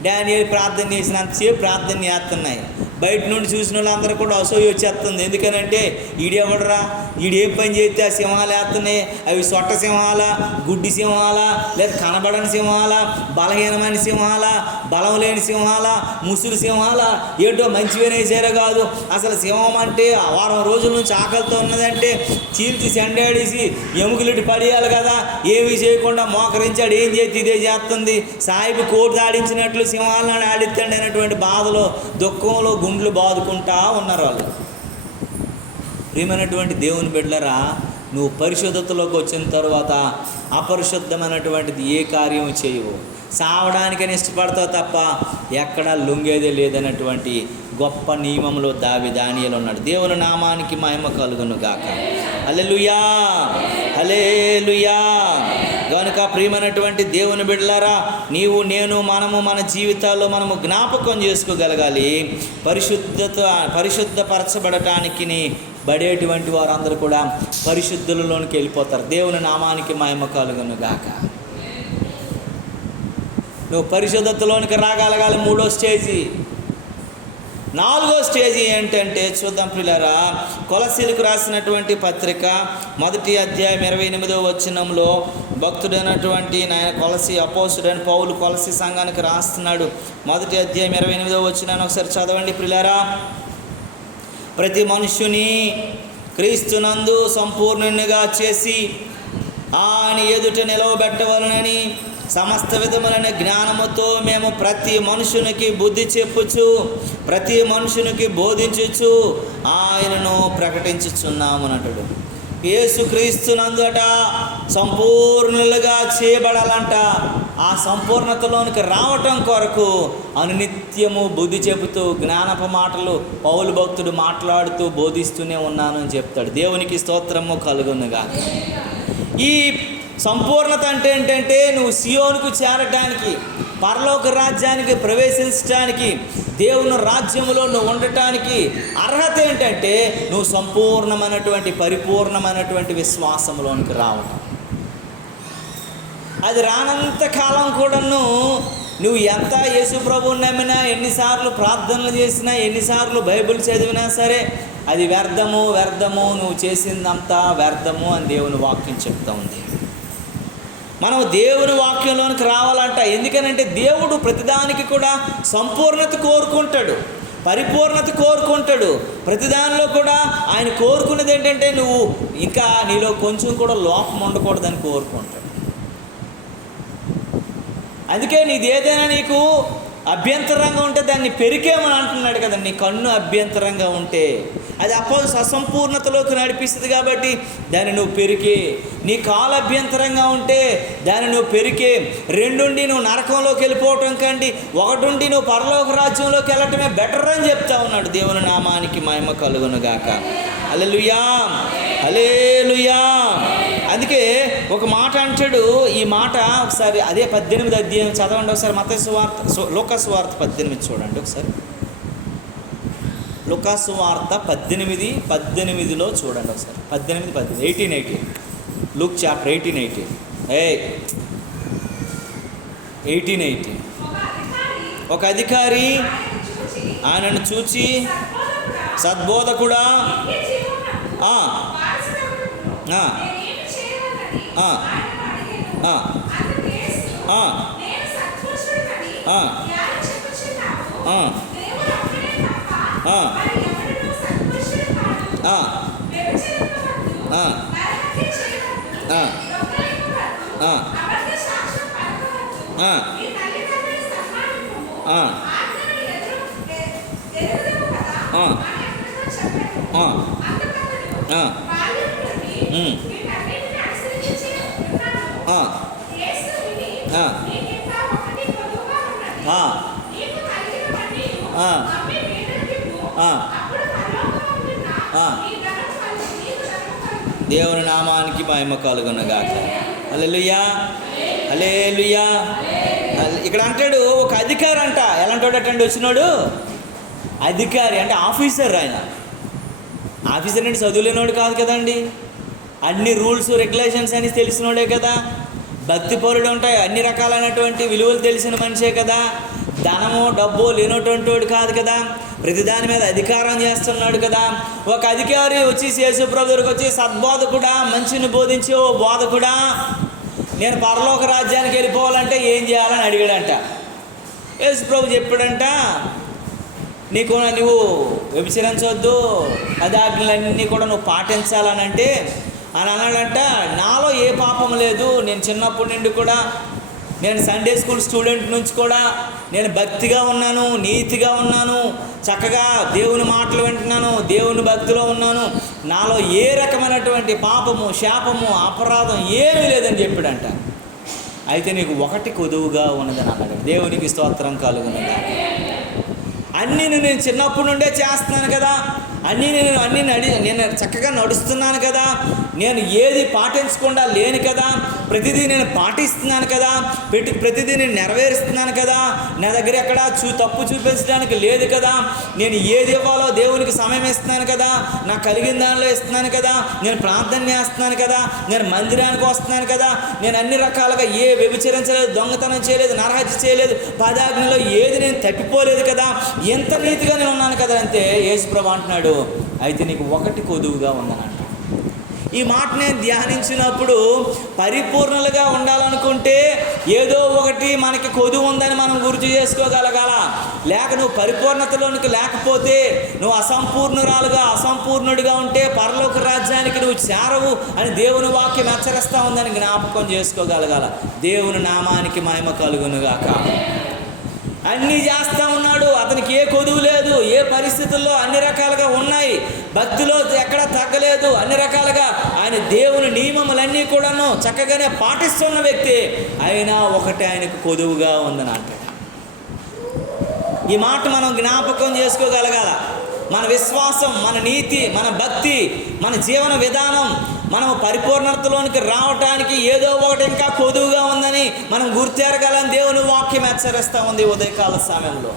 డానియేలు ప్రార్థన చేసినంతసేపు ప్రార్థన చేస్తున్నాయి. బయట నుండి చూసిన వాళ్ళందరూ కూడా అసూయ వచ్చేస్తుంది. ఎందుకనంటే ఈడేవడరా, ఈడేం పని చేస్తే ఆ సింహాలు వేస్తున్నాయి, అవి సొట్ట సింహాల, గుడ్డి సింహాల, లేదా కనబడని సింహాల, బలహీనమైన సింహాల, బలం లేని సింహాల, ముసురు సింహాల, ఏంటో మంచివేనేసారో కాదు. అసలు సింహం అంటే వారం రోజుల నుంచి ఆకలితో ఉన్నదంటే చీల్చి చెండాడేసి ఎముకలిటి పడేయాలి కదా, ఏమీ చేయకుండా మోకరించాడు. ఏం చేస్తే ఇదే చేస్తుంది. సాయిబు కోటు ఆడించినట్లు సింహాలను ఆడిత్తండి అనేటువంటి బాధలో, దుఃఖంలో గుండ్లు బాదుకుంటా ఉన్నారు వాళ్ళు. ప్రియమైనటువంటి దేవుని బిడ్డలారా, నువ్వు పరిశుద్ధతలోకి వచ్చిన తర్వాత అపరిశుద్ధమైనటువంటిది ఏ కార్యం చేయవు. సావడానికని ఇష్టపడతావు తప్ప ఎక్కడా లొంగేదే లేదన్నటువంటి గొప్ప నియమంలో దానియేలు ఉన్నాడు. దేవుని నామానికి మహిమ కలుగును గాక. హల్లెలూయా, హల్లెలూయా. కనుక ప్రియమైనటువంటి దేవుని బిడ్డలారా, నీవు నేను మనము మన జీవితాల్లో మనము జ్ఞాపకం చేసుకోగలగాలి. పరిశుద్ధపరచబడటానికి బడేటువంటి వారందరూ కూడా పరిశుద్ధులలోనికి వెళ్ళిపోతారు. దేవుని నామానికి మహిమ కలుగును గాక. నువ్వు పరిశుద్ధతలోనికి రాగలగాలి. 3వ స్టేజీ. 4వ స్టేజీ ఏంటంటే చూద్దాం ప్రియులారా. కొలసీలకు రాసినటువంటి పత్రిక 1వ అధ్యాయం 28వ వచనంలో భక్తుడైనటువంటి కొలసీ అపోస్తుడైన పౌలు కొలసీ సంఘానికి రాస్తున్నాడు. 1వ అధ్యాయం 28వ వచనాన్ని ఒకసారి చదవండి ప్రియులారా. ప్రతి మనుష్యుని క్రీస్తునందు సంపూర్ణునిగా చేసి ఆయన ఎదుట నిలవబెట్టవలనని సమస్త విధములైన జ్ఞానముతో మేము ప్రతి మనుషునికి బుద్ధి చెప్పుచు ప్రతి మనుషునికి బోధించుచు ఆయనను ప్రకటించుచున్నాము అన్నట్టు. యేసుక్రీస్తునందుట సంపూర్ణులుగా చేయబడాలంట. ఆ సంపూర్ణతలోనికి రావటం కొరకు అనునిత్యము బుద్ధి చెబుతూ జ్ఞానపు మాటలు పౌలు భక్తుడు మాట్లాడుతూ బోధిస్తూనే ఉన్నాను అని చెప్తాడు. దేవునికి స్తోత్రము కలుగునుగా. ఈ సంపూర్ణత అంటే ఏంటంటే నువ్వు సియోనుకు చేరటానికి, పరలోక రాజ్యానికి ప్రవేశించడానికి, దేవుని రాజ్యములో నువ్వు ఉండటానికి అర్హత ఏంటంటే నువ్వు సంపూర్ణమైనటువంటి పరిపూర్ణమైనటువంటి విశ్వాసంలోనికి రావటం. అది రానంత కాలం కూడాను నువ్వు ఎంత యేసు ప్రభువుని నమ్మినా, ఎన్నిసార్లు ప్రార్థనలు చేసినా, ఎన్నిసార్లు బైబిల్ చదివినా సరే అది వ్యర్థము, నువ్వు చేసిందంతా వ్యర్థము అని దేవుని వాక్యం చెప్తా ఉంది. మనం దేవుని వాక్యంలోనికి రావాలంట. ఎందుకనంటే దేవుడు ప్రతిదానికి కూడా సంపూర్ణత కోరుకుంటాడు, పరిపూర్ణత కోరుకుంటాడు. ప్రతిదానిలో కూడా ఆయన కోరుకున్నది ఏంటంటే నువ్వు ఇంకా నీలో కొంచెం కూడా లోపం ఉండకూడదని కోరుకుంటాడు. అందుకే నీది ఏదైనా నీకు అభ్యంతరంగా ఉంటే దాన్ని పెరికేమని అంటున్నాడు కదా. నీ కన్ను అభ్యంతరంగా ఉంటే అది అసంపూర్ణతలోకి నడిపిస్తుంది కాబట్టి దాన్ని నువ్వు పెరికే. నీ కాలు అభ్యంతరంగా ఉంటే దాన్ని నువ్వు పెరికే. 2 నువ్వు నరకంలోకి వెళ్ళిపోవటం కంటే 1 నువ్వు పరలోక రాజ్యంలోకి వెళ్ళటమే బెటర్ అని చెప్తా ఉన్నాడు. దేవుని నామానికి మహిమ కలుగునుగాక. హల్లెలూయా, హల్లెలూయా. అందుకే ఒక మాట అంటాడు. ఈ మాట ఒకసారి అదే 18వ అధ్యాయం చదవండి ఒకసారి. మత్తయి సువార్త, లూకా సువార్త 18 చూడండి ఒకసారి. లూకా సువార్త 18:18లో చూడండి ఒకసారి. 18:18 లూక్ చాప్టర్ 18:18. ఒక అధికారి ఆయనను చూచి సద్బోధకుడా, దేవుని నామానికి మహిమ కలుగునుగాక. హల్లెలూయా, హల్లెలూయా. ఇక్కడ అంటాడు ఒక అధికారి అంట. ఎలాంటోడటండి వచ్చినాడు? అధికారి అంటే ఆఫీసర్. ఆయన ఆఫీసర్ అంటే చదువులేనోడు కాదు కదండి. అన్ని రూల్స్ రెగ్యులేషన్స్ అని తెలిసినోడే కదా. భక్తి పరుడు ఉంటాయి, అన్ని రకాలైనటువంటి విలువలు తెలిసిన మనిషే కదా. ధనము డబ్బు లేనటువంటి వాడు కాదు కదా. ప్రతిదాని మీద అధికారం చేస్తున్నాడు కదా. ఒక అధికారి వచ్చి యేసుప్రభు దగ్గరికి వచ్చి సద్బోధకుడా, మంచిని బోధించే ఓ బోధకుడా, నేను పరలోక రాజ్యానికి వెళ్ళిపోవాలంటే ఏం చేయాలని అడిగాడంట. యేసుప్రభు చెప్పాడంట, నువ్వు వ్యభిచరించవద్దు, ఆజ్ఞలన్నీ కూడా నువ్వు పాటించాలని అంటే అని అన్నాడంట. నాలో ఏ పాపం లేదు, నేను చిన్నప్పటి నుండి కూడా నేను సండే స్కూల్ స్టూడెంట్ నుంచి కూడా నేను భక్తిగా ఉన్నాను, నీతిగా ఉన్నాను, చక్కగా దేవుని మాటలు వింటున్నాను, దేవుని భక్తిలో ఉన్నాను, నాలో ఏ రకమైనటువంటి పాపము, శాపము, అపరాధం ఏమీ లేదని చెప్పాడంట. అయితే నీకు ఒకటి కొదువుగా ఉన్నదని అన్నాడు. దేవునికి స్తోత్రం కలుగునుగా. అన్నీ నేను చిన్నప్పటి నుండే చేస్తున్నాను కదా, నేను చక్కగా నడుస్తున్నాను కదా, నేను ఏది పాటించకుండా లేను కదా, ప్రతిదీ నేను పాటిస్తున్నాను కదా, ప్రతిదీ నేను నెరవేరుస్తున్నాను కదా, నా దగ్గర ఎక్కడ తప్పు చూపించడానికి లేదు కదా, నేను ఏది ఇవ్వాలో దేవునికి సమయం ఇస్తున్నాను కదా, నాకు కలిగిన దానిలో ఇస్తున్నాను కదా, నేను ప్రార్థన చేస్తున్నాను కదా, నేను మందిరానికి వస్తున్నాను కదా, నేను అన్ని రకాలుగా ఏ వ్యభిచరించలేదు, దొంగతనం చేయలేదు, నరహత్య చేయలేదు, పదాజ్ఞలో ఏది నేను తప్పిపోలేదు కదా, ఎంత నీతిగా నేను ఉన్నాను కదా అంటే యేసుప్రభు అంటున్నాడు, అయితే నీకు ఒకటి కొదువుగా ఉందనంట. ఈ మాట నేను ధ్యానించినప్పుడు పరిపూర్ణలుగా ఉండాలనుకుంటే ఏదో ఒకటి మనకి కొదువు ఉందని మనం గుర్తు చేసుకోగలగాల. లేక నువ్వు పరిపూర్ణతలోనికి లేకపోతే, నువ్వు అసంపూర్ణుడిగా ఉంటే పరలోక రాజ్యానికి నువ్వు చేరవు అని దేవుని వాక్యం హెచ్చరిస్తూ ఉందని జ్ఞాపకం చేసుకోగలగాల. దేవుని నామానికి మహిమ కలుగునుగాక. అన్నీ చేస్తూ ఉన్నాడు, అతనికి ఏ కొదువు లేదు, ఏ పరిస్థితుల్లో అన్ని రకాలుగా ఉన్నాయి, భక్తిలో ఎక్కడా తగ్గలేదు, అన్ని రకాలుగా ఆయన దేవుని నియమములన్నీ కూడాను చక్కగానే పాటిస్తున్న వ్యక్తి. అయినా ఒకటి ఆయనకు కొదువుగా ఉందని అంటాడు. ఈ మాట మనం జ్ఞాపకం చేసుకోగలగాల. మన విశ్వాసం, మన నీతి, మన భక్తి, మన జీవన విధానం మనం పరిపూర్ణతలోనికి రావటానికి ఏదో ఒకటి ఇంకా కొదువుగా ఉందని మనం గుర్తెరగాలని దేవుని వాక్యం హెచ్చరిస్తూ ఉంది ఉదయకాల సమయంలో.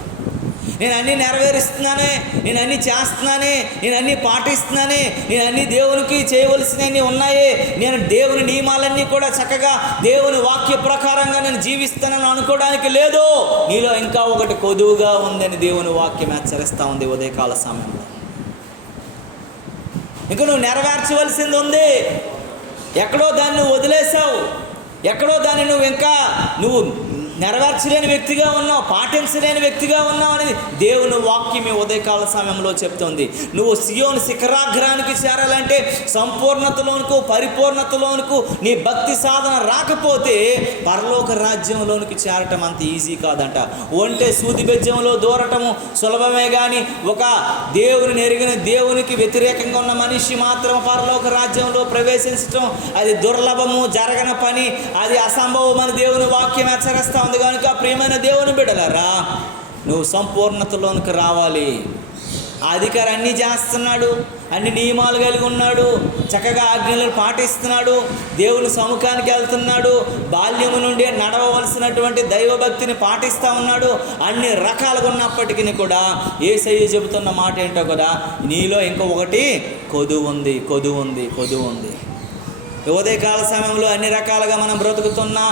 నేను అన్నీ నెరవేరుస్తున్నానే, నేను అన్నీ చేస్తున్నానే, నేను అన్నీ పాటిస్తున్నానే, నేను అన్నీ దేవునికి చేయవలసినవి ఉన్నాయే, నేను దేవుని నియమాలన్నీ కూడా చక్కగా దేవుని వాక్య ప్రకారంగా నేను జీవిస్తానని అనుకోవడానికి లేదు. నీలో ఇంకా ఒకటి కొదువుగా ఉందని దేవుని వాక్యం హెచ్చరిస్తూ ఉంది ఉదయకాల సమయంలో. ఇంకా నువ్వు నెరవేర్చవలసింది ఉంది, ఎక్కడో దాన్ని వదిలేసావు, ఎక్కడో దాన్ని నువ్వు నెరవేర్చలేని వ్యక్తిగా ఉన్నావు, పాటించలేని వ్యక్తిగా ఉన్నావు అనేది దేవుని వాక్యం ఉదయకాల సమయంలో చెప్తుంది. నువ్వు సియోను శిఖరాగ్రానికి చేరాలంటే సంపూర్ణతలోనికి, పరిపూర్ణతలోనికి నీ భక్తి సాధన రాకపోతే పరలోక రాజ్యంలోనికి చేరటం అంత ఈజీ కాదంట. ఒంటే సూది బెజ్జంలో దూరటము సులభమే కానీ ఒక దేవుని ఎరిగిన దేవునికి వ్యతిరేకంగా ఉన్న మనిషి మాత్రం పరలోక రాజ్యంలో ప్రవేశించటం అది దుర్లభము, జరగని పని, అది అసంభవం అని దేవుని వాక్యం హెచ్చరిస్తా ఉంది. కనుక ప్రియమైన దేవుని బిడ్డలారా, నువ్వు సంపూర్ణతలోనికి రావాలి. ఆ అధికారి అన్నీ చేస్తున్నాడు, అన్ని నియమాలు కలిగి ఉన్నాడు, చక్కగా ఆజ్ఞలను పాటిస్తున్నాడు, దేవుని సముఖానికి వెళ్తున్నాడు, బాల్యము నుండి నడవవలసినటువంటి దైవభక్తిని పాటిస్తూ ఉన్నాడు, అన్ని రకాలుగా ఉన్నప్పటికీ కూడా యేసయ్య చెబుతున్న మాట ఏంటో కదా, నీలో ఇంకో ఒకటి కొదువు ఉంది. ఉదయకాల సమయంలో అన్ని రకాలుగా మనం బ్రతుకుతున్నా,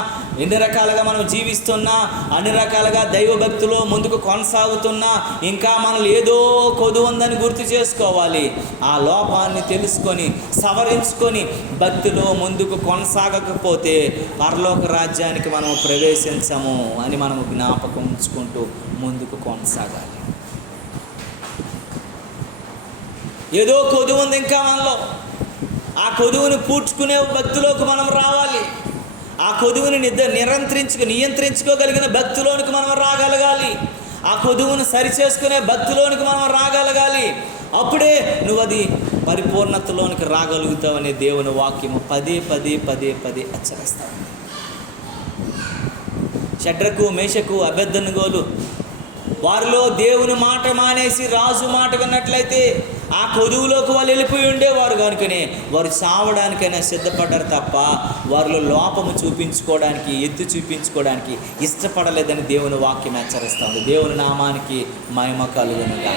ఎన్ని రకాలుగా మనం జీవిస్తున్నా, అన్ని రకాలుగా దైవభక్తిలో ముందుకు కొనసాగుతున్నా, ఇంకా మనల్ని ఏదో కొదువు ఉందని గుర్తు చేసుకోవాలి. ఆ లోపాన్ని తెలుసుకొని సవరించుకొని భక్తిలో ముందుకు కొనసాగకపోతే పరలోక రాజ్యానికి మనం ప్రవేశించము అని మనం జ్ఞాపకం ఉంచుకుంటూ ముందుకు కొనసాగాలి. ఏదో కొదువు ఉంది ఇంకా మనలో, ఆ కొదువుని పూడ్చుకునే భక్తిలోకి మనం రావాలి. ఆ కొదువుని నియంత్రించుకోగలిగిన భక్తిలోనికి మనం రాగలగాలి. ఆ కొదువును సరిచేసుకునే భక్తిలోనికి మనం రాగలగాలి. అప్పుడే నువ్వు అది పరిపూర్ణతలోనికి రాగలుగుతావనే దేవుని వాక్యము పదే హెచ్చరిస్తావు. షడ్రకు, మేషకు, అబేద్నెగోలు వారిలో దేవుని మాట మానేసి రాజు మాట విన్నట్లయితే ఆ కొదువులోకి వాళ్ళు వెళ్ళిపోయి ఉండేవారు కనుకనే వారు చావడానికైనా సిద్ధపడ్డారు తప్ప వారిలో లోపము చూపించుకోవడానికి, ఎత్తు చూపించుకోవడానికి ఇష్టపడలేదని దేవుని వాక్యం హెచ్చరిస్తుంది. దేవుని నామానికి మహిమ కలుగునుగా.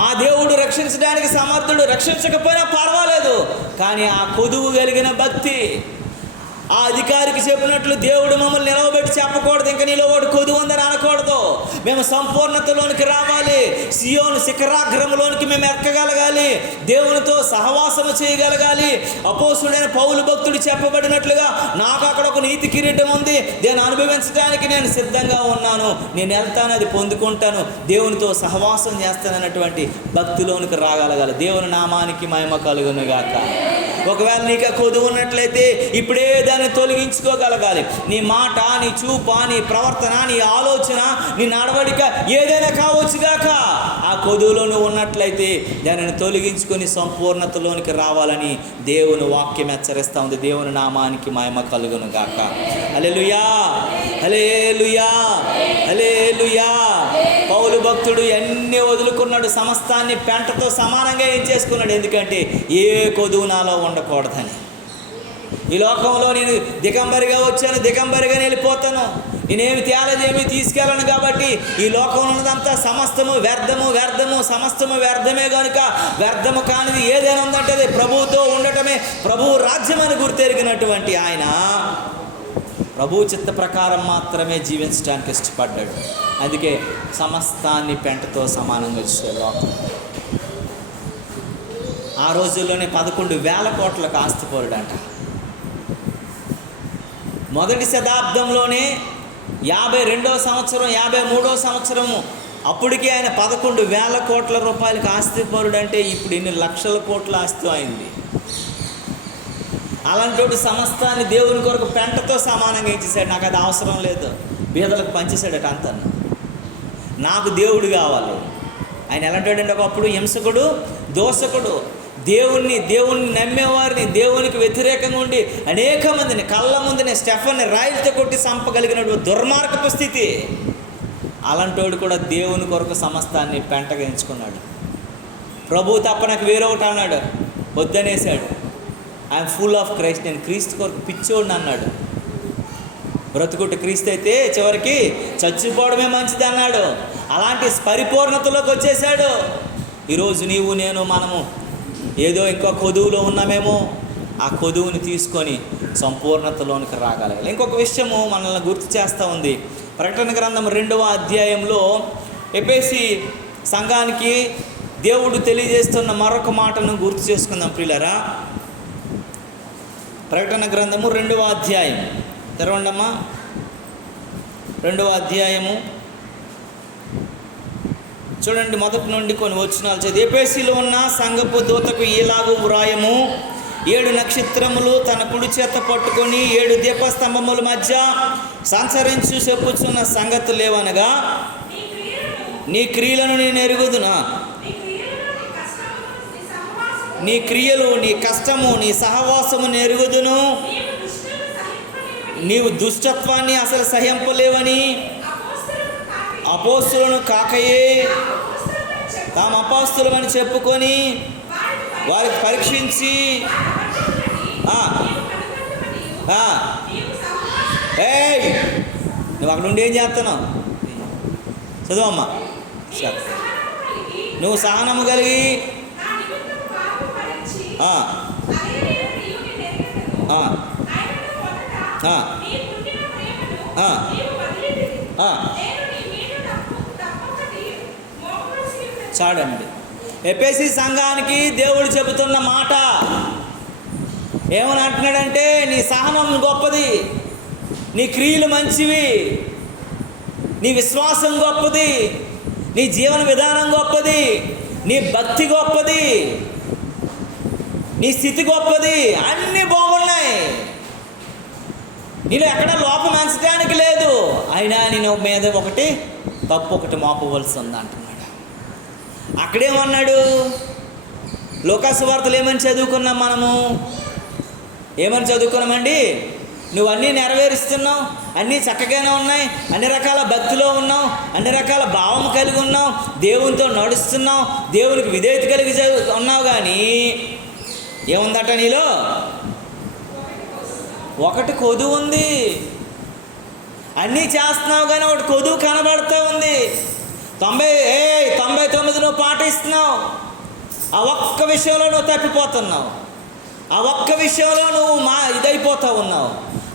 మా దేవుడు రక్షించడానికి సమర్థుడు, రక్షించకపోయినా పర్వాలేదు, కానీ ఆ కొదువు కలిగిన భక్తి, ఆ అధికారికి చెప్పినట్లు దేవుడు మమ్మల్ని నిలవబెట్టి చెప్పకూడదు, ఇంకా నీలో ఒకటి కొదువు ఉందని అనకూడదు. మేము సంపూర్ణతలోనికి రావాలి, సియోను శిఖరాగ్రములోనికి మేము ఎక్కగలగాలి, దేవునితో సహవాసము చేయగలగాలి. అపోస్తుడైన పౌలు భక్తుడు చెప్పబడినట్లుగా నాకు అక్కడ ఒక నీతి కిరీటం ఉంది, దాన్ని అనుభవించడానికి నేను సిద్ధంగా ఉన్నాను, నేను వెళ్తాను, అది పొందుకుంటాను, దేవునితో సహవాసం చేస్తానన్నటువంటి భక్తిలోనికి రాగలగాలి. దేవుని నామానికి మహిమ కలుగునుగాక. ఒకవేళ నీకు ఆ కొదువు ఉన్నట్లయితే ఇప్పుడే దాన్ని తొలగించుకోగలగాలి. నీ మాట, నీ చూప, నీ ప్రవర్తన, నీ ఆలోచన, నీ నడవడిక ఏదైనా కావచ్చుగాక, ఆ కొదువులో నువ్వు ఉన్నట్లయితే దానిని తొలగించుకొని సంపూర్ణతలోనికి రావాలని దేవుని వాక్యం హెచ్చరిస్తూ ఉంది. దేవుని నామానికి మహిమ కలుగును గాక. హల్లెలూయా, హల్లెలూయా, హల్లెలూయా. పౌలు భక్తుడు ఎన్ని వదులుకున్నాడు, సమస్తాన్ని పెంటతో సమానంగా ఏం చేసుకున్నాడు. ఎందుకంటే ఏ కొదువు నాలో ఉండకూడదని. ఈ లోకంలో నేను దిగంబరిగా వచ్చాను, దిగంబరిగా వెళ్ళిపోతాను, నేనేమి తేలదేమి తీసుకెళ్ళను. కాబట్టి ఈ లోకంలో ఉన్నదంతా సమస్తము వ్యర్థము, వ్యర్థము, సమస్తము వ్యర్థమే. కనుక వ్యర్థము కానిది ఏదైనా ఉందంటే అది ప్రభువుతో ఉండటమే, ప్రభువు రాజ్యం అని గుర్తెరిగినటువంటి ఆయన ప్రభు చిత్త ప్రకారం మాత్రమే జీవించడానికి ఇష్టపడ్డాడు. అందుకే సమస్తాన్ని పెంటతో సమానంగా చేసే లోకం. ఆ రోజుల్లోనే 11,000 కోట్లకు ఆస్తిపరుడంట. మొదటి శతాబ్దంలోనే 52వ సంవత్సరం, 53వ సంవత్సరము అప్పటికే ఆయన 11,000 కోట్ల రూపాయలకు ఆస్తిపరుడంటే ఇప్పుడు ఇన్ని లక్షల కోట్ల ఆస్తి అయింది. అలాంటి సమస్తాన్ని దేవుని కొరకు పెంటతో సమానంగా ఇచ్చేసాడు. నాకు అది అవసరం లేదు, బీదలకు పంచేసాడట అంతా. నాకు దేవుడు కావాలి. ఆయన ఎలాంటాడంటే ఒకప్పుడు హింసకుడు, దోషకుడు, దేవుణ్ణి నమ్మేవారిని, దేవునికి వ్యతిరేకంగా ఉండి అనేక మందిని కళ్ళ ముందునే స్టెఫన్ని రాయిలతో కొట్టి చంపగలిగినటువంటి దుర్మార్గపు స్థితి. అలాంటోడు కూడా దేవుని కొరకు సమస్తాన్ని పెంటగా ఎంచుకున్నాడు. ప్రభు తప్ప నాకు వేరొకటి అన్నాడు, వద్దనేసాడు. ఐఎమ్ ఫుల్ ఆఫ్ క్రైస్ట్, నేను క్రీస్తు కొరకు పిచ్చోడిని అన్నాడు. బ్రతుకుట్టు క్రీస్తు అయితే చివరికి చచ్చిపోవడమే మంచిది అన్నాడు. అలాంటి పరిపూర్ణతలోకి వచ్చేసాడు. ఈరోజు నీవు నేను మనము ఏదో ఇంకో కొదువులో ఉన్నామేమో, ఆ కొదువుని తీసుకొని సంపూర్ణతలోనికి రాగలగాలి. ఇంకొక విషయము మనల్ని గుర్తు చేస్తూ ఉంది. ప్రకటన గ్రంథం 2వ అధ్యాయంలో ఎఫెసీ సంఘానికి దేవుడు తెలియజేస్తున్న మరొక మాటను గుర్తు చేసుకుందాం ప్రియులారా. ప్రకటన గ్రంథము 2వ అధ్యాయం తెరవండమ్మా. 2వ అధ్యాయము చూడండి, మొదటి నుండి కొన్ని వచనాలు చదివి. ఎఫెసీలో ఉన్న సంఘపు దూతకు ఇలాగు వ్రాయము, 7 నక్షత్రములు తన కుడి చేత పట్టుకొని 7 దీపస్తంభముల మధ్య సంచరించు చెప్పుచున్న సంగతులేవనగా, నీ క్రియలను నేను ఎరుగుదునా, నీ క్రియలు, నీ కష్టము, నీ సహవాసము ఎరుగుదును, నీవు దుష్టత్వాన్ని అసలు సహింపలేవని అపోస్తులను కాకయే తాము అపోస్తులమని చెప్పుకొని వారికి పరీక్షించి నువ్వు అక్కడ ఉండి ఏం చేస్తున్నావు? చదువమ్మా. నువ్వు సహనము కలిగి చాడండి. ఎఫెసీ సంఘానికి దేవుడు చెబుతున్న మాట ఏమని అంటున్నాడంటే, నీ సహనం గొప్పది, నీ క్రియలు మంచివి, నీ విశ్వాసం గొప్పది, నీ జీవన విధానం గొప్పది, నీ భక్తి గొప్పది, నీ స్థితి గొప్పది, అన్నీ బాగున్నాయి, నీలో ఎక్కడ లోపం ఎంచడానికి లేదు. అయినా నేను మీద ఒకటి తప్పు ఒకటి మోపవలసి ఉంది అంటున్నాడు. అక్కడేమన్నాడు? లోకాసు వార్తలు ఏమని చదువుకున్నాం మనము? ఏమని చదువుకున్నామండి? నువ్వు అన్నీ నెరవేరుస్తున్నావు, అన్నీ చక్కగానే ఉన్నాయి, అన్ని రకాల భక్తిలో ఉన్నావు, అన్ని రకాల భావం కలిగి ఉన్నావు, దేవునితో నడుస్తున్నావు, దేవునికి విధేయత కలిగి ఉన్నావు. కానీ ఏముందట నీలో? ఒకటి కొదువు ఉంది. అన్నీ చేస్తున్నావు కానీ ఒకటి కొదువు కనబడుతూ ఉంది. 99 నువ్వు పాటిస్తున్నావు, ఆ ఒక్క విషయంలో నువ్వు తప్పిపోతున్నావు, ఆ ఒక్క విషయంలో నువ్వు ఇదైపోతూ ఉన్నావు,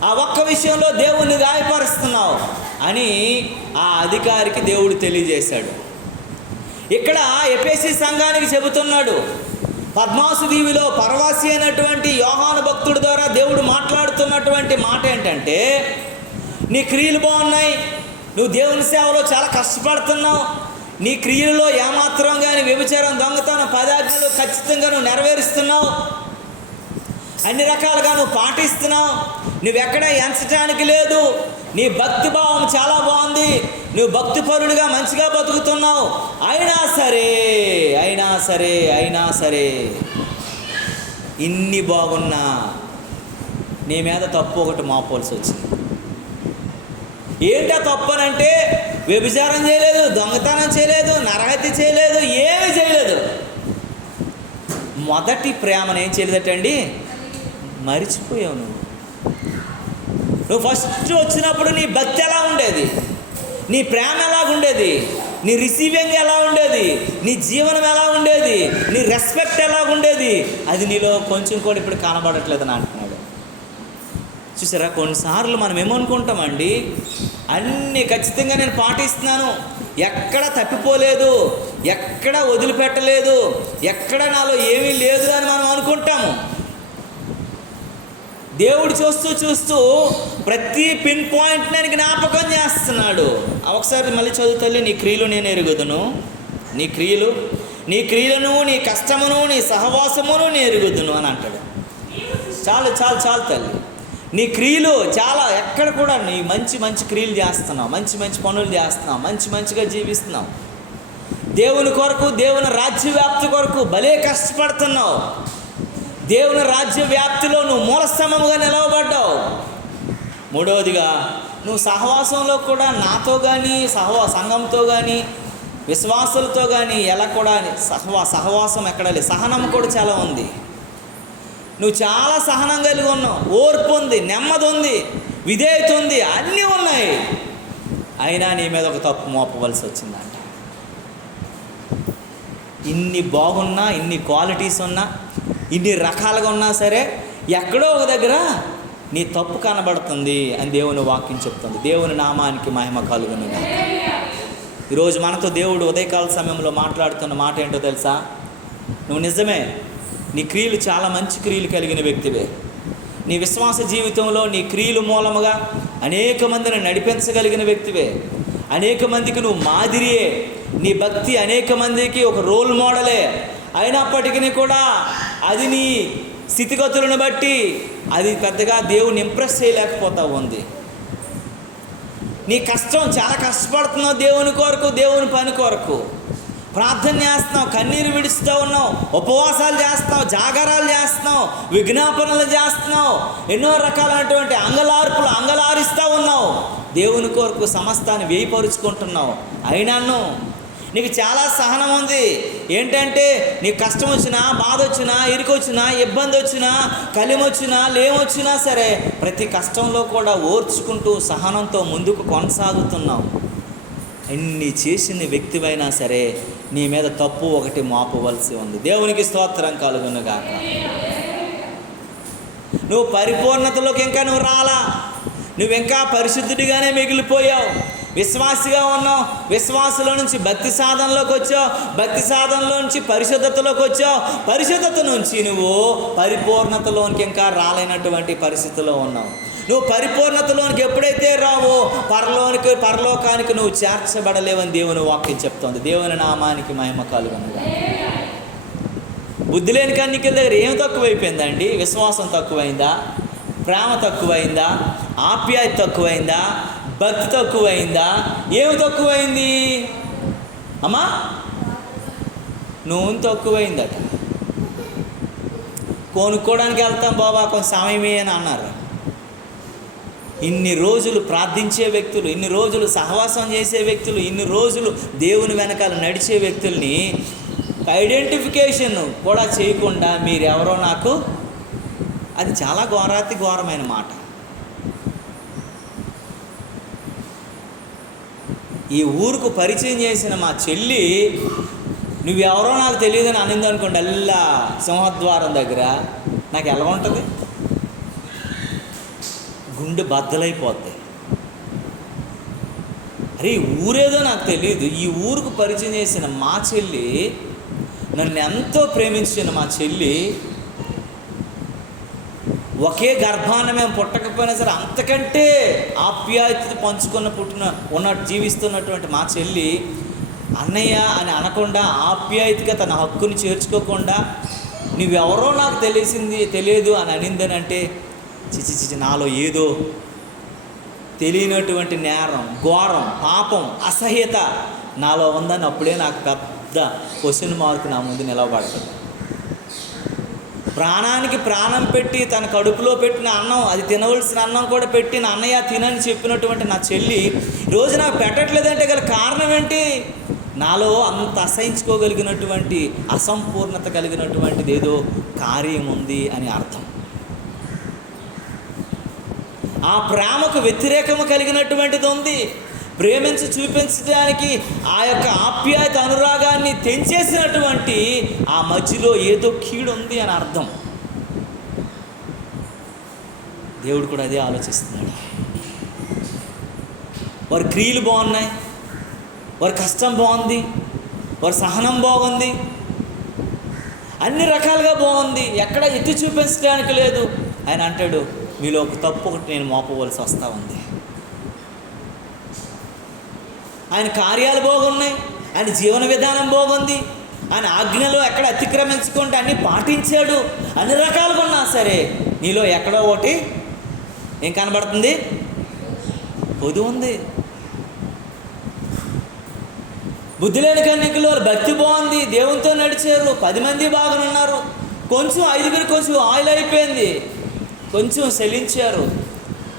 ఆ ఒక్క విషయంలో దేవుణ్ణి గాయపరుస్తున్నావు అని ఆ అధికారికి దేవుడు తెలియజేశాడు. ఇక్కడ ఎఫెసీ సంఘానికి చెబుతున్నాడు. పద్మాసు దీవిలో పరవాసి అయినటువంటి యోహాను భక్తుడి ద్వారా దేవుడు మాట్లాడుతున్నటువంటి మాట ఏంటంటే, నీ క్రియలు బాగున్నాయి, నువ్వు దేవుని సేవలో చాలా కష్టపడుతున్నావు, నీ క్రియల్లో ఏమాత్రం కానీ వ్యభిచారం, దొంగతనం, 10 ఆజ్ఞలు ఖచ్చితంగా నువ్వు నెరవేరుస్తున్నావు, అన్ని రకాలుగా నువ్వు పాటిస్తున్నావు, నువ్వెక్కడ ఎంచడానికి లేదు, నీ భక్తి భావం చాలా బాగుంది, నువ్వు భక్తిపరుడిగా మంచిగా బతుకుతున్నావు. అయినా సరే ఇన్ని బాగున్నా నీ మీద తప్పు ఒకటి మోపాల్సి వచ్చింది. ఏంటా తప్పు అని అంటే, వ్యభిచారం చేయలేదు, దొంగతనం చేయలేదు, నరహత్య చేయలేదు, ఏమీ చేయలేదు. మొదటి ప్రేమను ఏం చేయలేదటండి, మరిచిపోయావు. నువ్వు ఫస్ట్ వచ్చినప్పుడు నీ భక్తి ఎలా ఉండేది, నీ ప్రేమ ఎలా ఉండేది, నీ రిసీవింగ్ ఎలా ఉండేది, నీ జీవనం ఎలా ఉండేది, నీ రెస్పెక్ట్ ఎలా ఉండేది, అది నీలో కొంచెం కూడా ఇప్పుడు కనబడట్లేదని అంటున్నాడు. చూసారా, కొన్నిసార్లు మనం ఏమనుకుంటామండి, అన్నీ ఖచ్చితంగా నేను పాటిస్తున్నాను, ఎక్కడ తప్పిపోలేదు, ఎక్కడ వదిలిపెట్టలేదు, ఎక్కడ నాలో ఏమీ లేదు అని మనం అనుకుంటాము. దేవుడు చూస్తూ ప్రతి పిన్ పాయింట్ నేను జ్ఞాపకం చేస్తున్నాడు. ఒకసారి మళ్ళీ చదువుతల్లి, నీ క్రియలు నేను ఎరుగుదును, నీ క్రియలను, నీ కష్టమును, నీ సహవాసమును నేను ఎరుగుదును అని అంటాడు. చాలు తల్లి, నీ క్రియలు చాలా, ఎక్కడ కూడా నీ మంచి క్రియలు చేస్తున్నావు, మంచి పనులు చేస్తున్నావు, మంచిగా జీవిస్తున్నావు, దేవుని కొరకు, దేవుని రాజ్య వ్యాప్తి కొరకు భలే కష్టపడుతున్నావు, దేవుని రాజ్య వ్యాప్తిలో నువ్వు మూలస్తంభముగా నిలవబడ్డావు. మూడవదిగా, నువ్వు సహవాసంలో కూడా నాతో కానీ, సంఘంతో కానీ, విశ్వాసులతో కానీ ఎలా కూడా సహవాసం ఎక్కడ లేదు, సహనం కూడా చాలా ఉంది. నువ్వు చాలా సహనం కలిగి ఉన్నావు, ఓర్పు ఉంది, నెమ్మది ఉంది, విధేయత ఉంది, అన్నీ ఉన్నాయి. అయినా నీ మీద ఒక తప్పు మోపవలసి వచ్చిందంట. ఇన్ని బాగున్నా, ఇన్ని క్వాలిటీస్ ఉన్నా, ఇన్ని రకాలుగా ఉన్నా సరే, ఎక్కడో ఒక దగ్గర నీ తప్పు కనబడుతుంది అని దేవుని వాక్యం చెప్తుంది. దేవుని నామానికి మహిమ కలుగును. ఈరోజు మనతో దేవుడు ఉదయకాల సమయంలో మాట్లాడుతున్న మాట ఏంటో తెలుసా? నువ్వు నిజమే, నీ క్రియలు చాలా మంచి క్రియలు కలిగిన వ్యక్తివే. నీ విశ్వాస జీవితంలో నీ క్రియలు మూలముగా అనేక మందిని నడిపించగలిగిన వ్యక్తివే. అనేక మందికి నువ్వు మాదిరియే. నీ భక్తి అనేక మందికి ఒక రోల్ మోడలే. అయినప్పటికీ కూడా అది నీ స్థితిగతులను బట్టి అది పెద్దగా దేవుని ఇంప్రెస్ చేయలేకపోతా ఉంది. నీ కష్టం, చాలా కష్టపడుతున్నావు దేవుని కొరకు, దేవుని పని కొరకు. ప్రార్థన చేస్తున్నావు, కన్నీరు విడుస్తూ ఉన్నావు, ఉపవాసాలు చేస్తున్నావు, జాగారాలు చేస్తున్నావు, విజ్ఞాపనలు చేస్తున్నావు, ఎన్నో రకాలైనటువంటి అంగలారిస్తూ ఉన్నావు, దేవుని కొరకు సమస్తాన్ని వేయిపరుచుకుంటున్నావు. అయినాను నీకు చాలా సహనం ఉంది. ఏంటంటే నీకు కష్టం వచ్చినా, బాధ వచ్చినా, ఇరుకొచ్చినా, ఇబ్బంది వచ్చినా, కలిమొచ్చినా, లేమొచ్చినా సరే ప్రతి కష్టంలో కూడా ఓర్చుకుంటూ సహనంతో ముందుకు కొనసాగుతున్నావు. ఎన్ని చేసిన వ్యక్తివైనా సరే నీ మీద తప్పు ఒకటి మోపవలసి ఉంది. దేవునికి స్తోత్రం కలుగునుగాక. నువ్వు పరిపూర్ణతలోకి ఇంకా నువ్వు రాలా, నువ్వు ఇంకా పరిశుద్ధుడిగానే మిగిలిపోయావు. విశ్వాసిగా ఉన్నావు, విశ్వాసంలో నుంచి భక్తి సాధనలోకి వచ్చావు, భక్తి సాధనలో నుంచి పరిశుద్ధతలోకి వచ్చావు, పరిశుద్ధత నుంచి నువ్వు పరిపూర్ణతలోనికి ఇంకా రాలేనటువంటి పరిస్థితిలో ఉన్నావు. నువ్వు పరిపూర్ణతలోనికి ఎప్పుడైతే రావో పరలోకానికి నువ్వు చేర్చబడలేవని దేవుని వాక్యం చెప్తోంది. దేవుని నామానికి మహిమ కలుగునుగా. బుద్ధి లేని కన్నికల దగ్గర ఏం తక్కువైపోయిందండి? విశ్వాసం తక్కువైందా? ప్రేమ తక్కువైందా? ఆప్యాయత తక్కువైందా? భక్తి తక్కువైందా? ఏమి తక్కువైంది అమ్మా? నూనె తక్కువైందట. కొనుక్కోవడానికి వెళ్తాం బాబా, కొంచెం సమయమే అని అన్నారు. ఇన్ని రోజులు ప్రార్థించే వ్యక్తులు, ఇన్ని రోజులు సహవాసం చేసే వ్యక్తులు, ఇన్ని రోజులు దేవుని వెనకాల నడిచే వ్యక్తుల్ని ఐడెంటిఫికేషన్ కూడా చేయకుండా మీరెవరో నాకు, అది చాలా ఘోరమైన మాట. ఈ ఊరుకు పరిచయం చేసిన మా చెల్లి నువ్వెవరో నాకు తెలియదని అనింది అనుకోండి, అల్లా సింహద్వారం దగ్గర, నాకు ఎలా ఉంటుంది? గుండె బద్దలైపోద్ది. అరే ఈ ఊరేదో నాకు తెలియదు, ఈ ఊరుకు పరిచయం చేసిన మా చెల్లి, నన్ను ఎంతో ప్రేమించిన మా చెల్లి, ఒకే గర్భాన మేము పుట్టకపోయినా సరే అంతకంటే ఆప్యాయత ఉన్నట్టు జీవిస్తున్నటువంటి మా చెల్లి అన్నయ్య అని అనకుండా, ఆప్యాయతగా తన హక్కుని చేర్చుకోకుండా నువ్వెవరో నాకు తెలియదు అని అనిందని అంటే చిచి నాలో ఏదో తెలియనటువంటి నేరం, ఘోరం, పాపం, అసహ్యత నాలో ఉందని అప్పుడే నాకు పెద్ద క్వశ్చన్ మార్క్ నా ముందు నిలవబడుతుంది. ప్రాణానికి ప్రాణం పెట్టి తన కడుపులో పెట్టిన అన్నం, అది తినవలసిన అన్నం కూడా పెట్టి నా అన్నయ్య తినని చెప్పినటువంటి నా చెల్లి రోజు నాకు పెట్టట్లేదంటే గల కారణం ఏంటి? నాలో అంత అసహించుకోగలిగినటువంటి అసంపూర్ణత కలిగినటువంటిది ఏదో కార్యం ఉంది అని అర్థం. ఆ ప్రేమకు వ్యతిరేకము కలిగినటువంటిది ఉంది. ప్రేమించి చూపించడానికి ఆ యొక్క ఆప్యాయత అనురాగాన్ని తెంచేసినటువంటి ఆ మధ్యలో ఏదో కీడు ఉంది అని అర్థం. దేవుడు కూడా అదే ఆలోచిస్తున్నాడు. వారి క్రియలు బాగున్నాయి, వారి కష్టం బాగుంది, వారి సహనం బాగుంది, అన్ని రకాలుగా బాగుంది, ఎక్కడ ఎత్తి చూపించడానికి లేదు. ఆయన అంటాడు, మీలో ఒక తప్పు ఒకటి నేను మోపవలసి వస్తూ ఉంది. ఆయన కార్యాలు బాగున్నాయి, ఆయన జీవన విధానం బాగుంది, ఆయన ఆజ్ఞలో ఎక్కడ అతిక్రమించకుండా అన్నీ పాటించాడు, అన్ని రకాలుగా ఉన్నా సరే నీలో ఎక్కడో ఒకటి ఏం కనబడుతుంది? పొదు ఉంది. బుద్ధి లేని కన్యకలు భక్తి బాగుంది, దేవునితో నడిచారు, 10 మంది బాగానున్నారు. కొంచెం 5గురు కొంచెం ఆయిల్ అయిపోయింది, కొంచెం చెల్లించారు,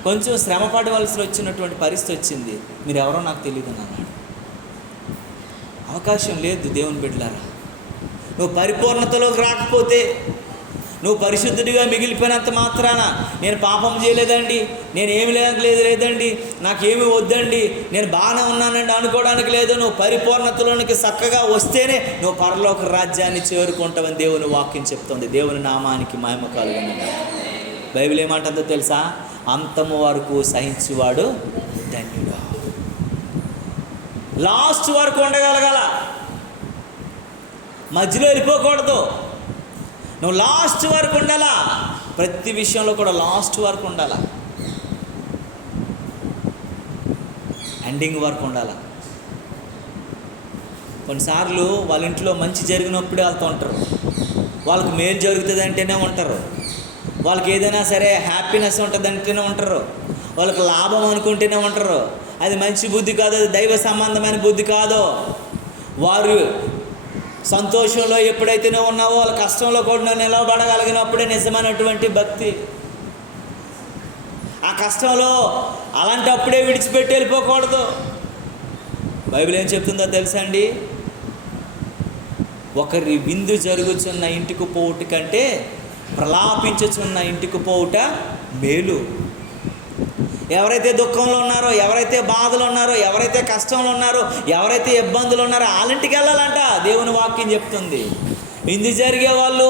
కొంచెం శ్రమ పడవలసి వచ్చినటువంటి పరిస్థితి వచ్చింది. మీరు ఎవరో నాకు తెలియదు అన్నాడు. అవకాశం లేదు దేవుని బిడ్డలారా. నువ్వు పరిపూర్ణతలోకి రాకపోతే, నువ్వు పరిశుద్ధుడిగా మిగిలిపోయినంత మాత్రాన నేను పాపం చేయలేదండి, నేనేమి లేదండి, నాకేమి వద్దండి, నేను బాగానే ఉన్నానండి అనుకోవడానికి లేదు. నువ్వు పరిపూర్ణతలోనికి చక్కగా వస్తేనే నువ్వు పరలోక రాజ్యాన్ని చేరుకుంటావని దేవుని వాక్యం చెప్తుంది. దేవుని నామానికి మహిమ కలుగును. బైబిల్ ఏమంటుందో తెలుసా? అంతము వరకు సహించువాడు ధన్యుడు. లాస్ట్ వరకు ఉండగలగాల, మధ్యలో వెళ్ళిపోకూడదు. నువ్వు లాస్ట్ వరకు ఉండాలా, ప్రతి విషయంలో కూడా లాస్ట్ వరకు ఉండాలా, ఎండింగ్ వరకు ఉండాలా. కొన్నిసార్లు వాళ్ళ ఇంట్లో మంచి జరిగినప్పుడే వెళ్తూ ఉంటారు, వాళ్ళకు మేలు జరుగుతుంది అంటేనే ఉంటారు, వాళ్ళకి ఏదైనా సరే హ్యాపీనెస్ ఉంటుంది అంటేనే ఉంటారు, వాళ్ళకి లాభం అనుకుంటేనే ఉంటారు. అది మంచి బుద్ధి కాదు, అది దైవ సంబంధమైన బుద్ధి కాదు. వారు సంతోషంలో ఎప్పుడైతేనే ఉన్నావో వాళ్ళ కష్టంలో కూడా నిలబడగలిగినప్పుడే నిజమైనటువంటి భక్తి. ఆ కష్టంలో అలాంటప్పుడే విడిచిపెట్టి వెళ్ళిపోకూడదు. బైబిల్ ఏం చెప్తుందో తెలుసా అండి? ఒకరి విందు జరుగుతున్న ఇంటికి పోవుట కంటే ప్రలాపించుచున్న ఇంటికి పోవుట మేలు. ఎవరైతే దుఃఖంలో ఉన్నారో, ఎవరైతే బాధలు ఉన్నారో, ఎవరైతే కష్టంలో ఉన్నారో, ఎవరైతే ఇబ్బందులు ఉన్నారో వాళ్ళింటికి వెళ్ళాలంట దేవుని వాక్యం చెప్తుంది. విందు జరిగే వాళ్ళు,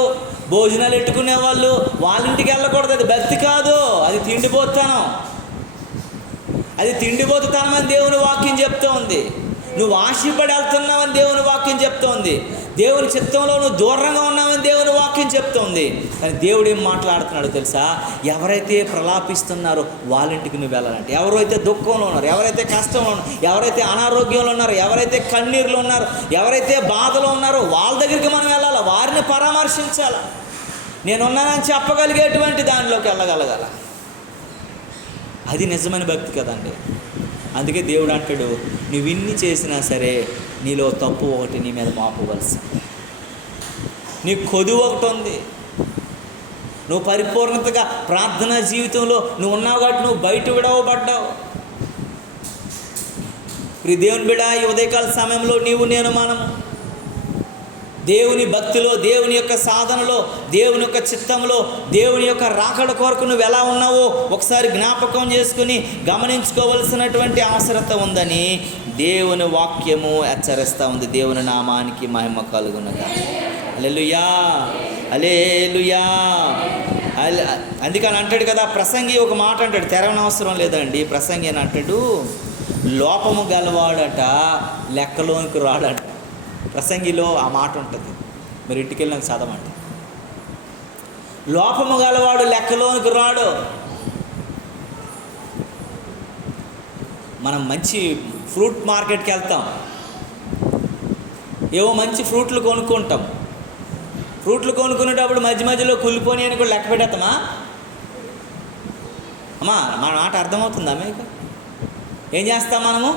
భోజనాలు పెట్టుకునే వాళ్ళు వాళ్ళింటికి వెళ్ళకూడదు. అది భక్తి కాదు, అది తిండిపోతాను, అది తిండిపోతానం అని దేవుని వాక్యం చెప్తూ ఉంది. నువ్వు ఆశపడి వెళ్తున్నావని దేవుని వాక్యం చెప్తోంది. దేవుని చిత్తంలో నువ్వు దూరంగా ఉన్నావని దేవుని వాక్యం చెప్తోంది. కానీ దేవుడు ఏం మాట్లాడుతున్నాడో తెలుసా? ఎవరైతే ప్రలాపిస్తున్నారో వాళ్ళింటికి నువ్వు వెళ్ళాలంటే, ఎవరైతే దుఃఖంలో ఉన్నారు, ఎవరైతే కష్టంలో ఉన్నారు, ఎవరైతే అనారోగ్యంలో ఉన్నారు, ఎవరైతే కన్నీరులో ఉన్నారు, ఎవరైతే బాధలో ఉన్నారో వాళ్ళ దగ్గరికి మనం వెళ్ళాలి, వారిని పరామర్శించాలి. నేనున్నానని చెప్పగలిగేటువంటి దానిలోకి వెళ్ళగలగాల. అది నిజమైన భక్తి కదండి. అందుకే దేవుడు అంటాడు, నువ్వు ఇన్ని చేసినా సరే నీలో తప్పు ఒకటి నీ మీద మోపవలసింది. నీ కొదువు ఒకటి ఉంది. నువ్వు పరిపూర్ణతగా ప్రార్థనా జీవితంలో నువ్వు ఉన్నావు కాబట్టి నువ్వు బయట విడవబడ్డావు. ప్రియ దేవుని బిడ్డ, ఈ ఉదయకాల సమయంలో నీవు నేను మనం దేవుని భక్తిలో, దేవుని యొక్క సాధనలో, దేవుని యొక్క చిత్తంలో, దేవుని యొక్క రాకడ కొరకు నువ్వు ఎలా ఉన్నావో ఒకసారి జ్ఞాపకం చేసుకుని గమనించుకోవలసినటువంటి అవసరత ఉందని దేవుని వాక్యము హెచ్చరిస్తూ ఉంది. దేవుని నామానికి మహిమ కలుగునుగా. హల్లెలూయా, హల్లెలూయా. అందుకని అంటాడు కదా ప్రసంగి, ఒక మాట అంటాడు, తెరవనవసరం లేదండి. ప్రసంగి అని అంటాడు, లోపము గలవాడట లెక్కలోనికి రాడట. ప్రసంగిలో ఆ మాట ఉంటుంది, మీరు ఇంటికి వెళ్ళినాక చదవండి. లోపము గలవాడు లెక్కలోనికి రాడు. మనం మంచి ఫ్రూట్ మార్కెట్కి వెళ్తాం, ఏవో మంచి ఫ్రూట్లు కొనుక్కుంటాం. ఫ్రూట్లు కొనుక్కునేటప్పుడు మధ్య మధ్యలో కుళ్ళిపోని అని కూడా లెక్క పెట్టేస్తామా? అమ్మా, మన మాట అర్థమవుతుందా మీకు? ఏం చేస్తాం మనము?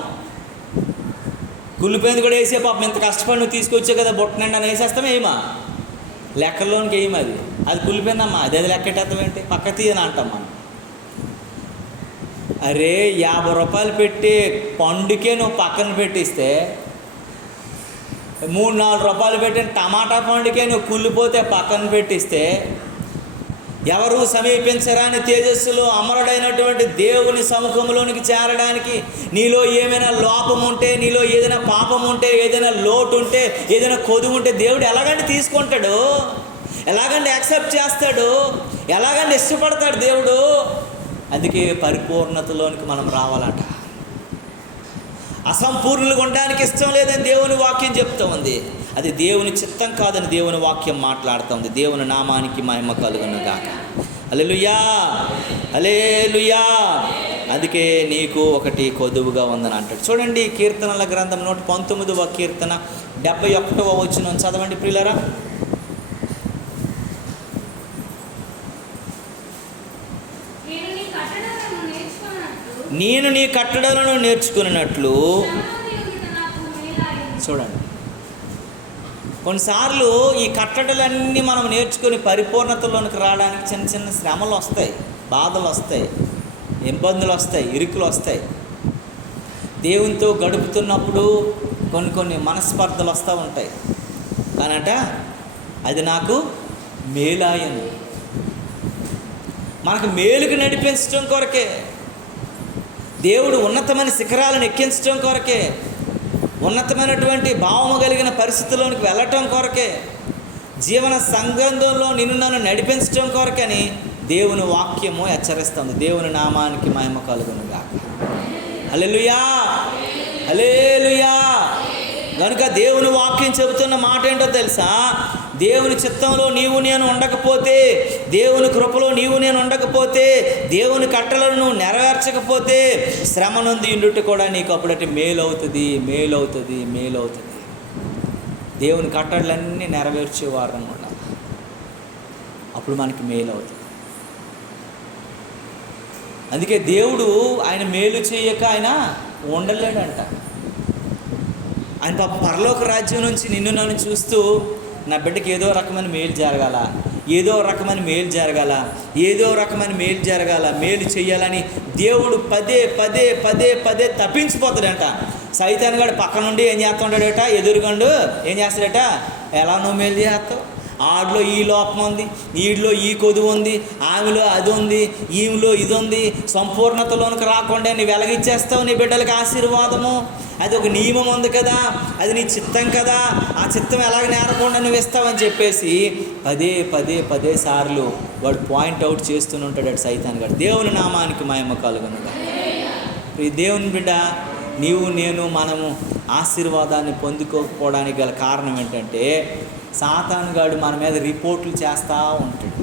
కుళ్ళిపోయింది కూడా వేసే, పాపం ఇంత కష్టపడి నువ్వు తీసుకొచ్చే కదా బుట్ట నిండా అని వేసేస్తాం. ఏమా లెక్కల్లోనికి వేయము. అది కుళ్ళిపోయిందమ్మా, అది లెక్క పెట్టేస్తాం ఏంటి, పక్క తీయని అంటాం మనం. అరే 50 రూపాయలు పెట్టి పండుకే నువ్వు పక్కన పెట్టిస్తే 3-4 రూపాయలు పెట్టిన టమాటా పండుకే నువ్వు కుళ్ళిపోతే పక్కన పెట్టిస్తే, ఎవరు సమీపించరాని తేజస్సులో అమరుడైనటువంటి దేవుని సముఖంలోనికి చేరడానికి నీలో ఏమైనా లోపం ఉంటే, నీలో ఏదైనా పాపం ఉంటే, ఏదైనా లోటు ఉంటే, ఏదైనా కొదువు ఉంటే దేవుడు ఎలాగంటే తీసుకుంటాడు, ఎలాగంటే యాక్సెప్ట్ చేస్తాడు, ఎలాగంటే ఇష్టపడతాడు దేవుడు. అందుకే పరిపూర్ణతలోనికి మనం రావాలట. అసంపూర్ణులుగా ఉండడానికి ఇష్టం లేదని దేవుని వాక్యం చెప్తూ ఉంది. అది దేవుని చిత్తం కాదని దేవుని వాక్యం మాట్లాడుతూ ఉంది. దేవుని నామానికి మహిమ కలుగును గాక. హల్లెలూయా, హల్లెలూయా. అందుకే నీకు ఒకటి కొదువుగా ఉందని అంటాడు. చూడండి, కీర్తనల గ్రంథం 119వ కీర్తన 71వ వచనం చదవండి ప్రియులారా. నేను నీ కట్టడలను నేర్చుకున్నట్లు. చూడండి, కొన్నిసార్లు ఈ కట్టడలన్నీ మనం నేర్చుకుని పరిపూర్ణతలోనికి రావడానికి చిన్న చిన్న శ్రమలు వస్తాయి, బాధలు వస్తాయి, ఇబ్బందులు వస్తాయి, ఇరుకులు వస్తాయి. దేవునితో గడుపుతున్నప్పుడు కొన్ని మనస్పర్ధలు వస్తూ ఉంటాయి. కానట అది నాకు మేలాయను, మనకు మేలుకు నడిపించడం కొరకే, దేవుడు ఉన్నతమైన శిఖరాలను ఎక్కించడం కొరకే, ఉన్నతమైనటువంటి భావము కలిగిన పరిస్థితుల్లోనికి వెళ్ళటం కొరకే, జీవన సంగంధంలో నిన్ను నన్ను నడిపించడం కొరకని దేవుని వాక్యము హెచ్చరిస్తుంది. దేవుని నామానికి మహిమ కలుగును గాక. హల్లెలూయా, హల్లెలూయా. కనుక దేవుని వాక్యం చెబుతున్న మాట ఏంటో తెలుసా? దేవుని చిత్తంలో నీవు నేను ఉండకపోతే, దేవుని కృపలో నీవు నేను ఉండకపోతే, దేవుని కట్టలను నువ్వు నెరవేర్చకపోతే శ్రమ నుండి ఇండుట కూడా నీకు అప్పుడటి మేలవుతుంది, మేలవుతుంది, మేలవుతుంది. దేవుని కట్టడలన్నీ నెరవేర్చేవారు అనమాట. అప్పుడు మనకి మేలవుతుంది. అందుకే దేవుడు ఆయన మేలు చేయక ఆయన ఉండలేడంట. ఆయన పాప పరలోక రాజ్యం నుంచి నిన్ను నన్ను చూస్తూ నా బిడ్డకి ఏదో రకమైన మేలు జరగాల, ఏదో రకమైన మేలు జరగాల, ఏదో రకమైన మేలు జరగాల, మేలు చెయ్యాలని దేవుడు పదే పదే పదే పదే తప్పించిపోతాడంట. సైతాన్ గాడు పక్క నుండి ఏం చేస్తుంటాడట, ఎదురుగండు ఏం చేస్తాడట, ఎలా నువ్వు మేలు చేస్తావు, ఆడిలో ఈ లోపం ఉంది, ఈడిలో ఈ కొదువు ఉంది, ఆమెలో అది ఉంది, ఈమెలో ఇది ఉంది, సంపూర్ణతలోనికి రాకుండా నువ్వు వెలగిచ్చేస్తావు నీ బిడ్డలకి ఆశీర్వాదము. అది ఒక నియమం ఉంది కదా, అది నీ చిత్తం కదా, ఆ చిత్తం ఎలాగ నేరకుండా నువ్వు ఇస్తావని చెప్పేసి పదే పదే పదే సార్లు వాడు పాయింట్అవుట్ చేస్తూనే ఉంటాడు సైతాన్ గారు. దేవుని నామానికి మహిమ కలుగునుగా. ఈ దేవుని బిడ్డ, నీవు నేను మనము ఆశీర్వాదాన్ని పొందుకోకపోవడానికి గల కారణం ఏంటంటే సాతాను గాడు మన మీద రిపోర్ట్లు చేస్తూ ఉంటాడు.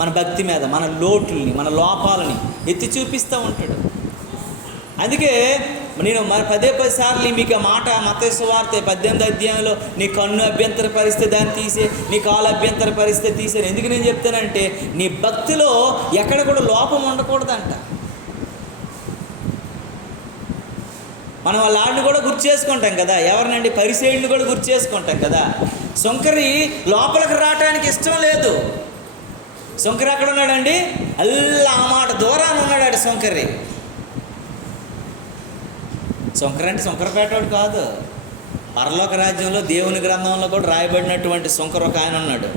మన భక్తి మీద మన లోటుల్ని, మన లోపాలని ఎత్తి చూపిస్తూ ఉంటాడు. అందుకే నేను పదే సార్లు మీకు ఆ మాట మత్తయి సువార్త 18వ అధ్యాయంలో నీ కన్ను అభ్యంతర పరిస్థితి దాన్ని తీసే, నీ కాలు అభ్యంతర పరిస్థితి తీసే. ఎందుకు నేను చెప్తానంటే నీ భక్తిలో ఎక్కడ కూడా లోపం ఉండకూడదంట. మనం వాళ్ళ ఆడిని కూడా గుర్తు చేసుకుంటాం కదా, ఎవరినండి, పరిసేయుడిని కూడా గుర్తు చేసుకుంటాం కదా. శంకరి లోపలికి రావడానికి ఇష్టం లేదు. శంకరి ఎక్కడ ఉన్నాడండి, అల్లా ఆ మాట దూరాన ఉన్నాడు శంకరి. శంకర్ అంటే శంకరపేటోడు కాదు, పరలోక రాజ్యంలో దేవుని గ్రంథంలో కూడా రాయబడినటువంటి శంకర్ ఒక ఆయన ఉన్నాడు.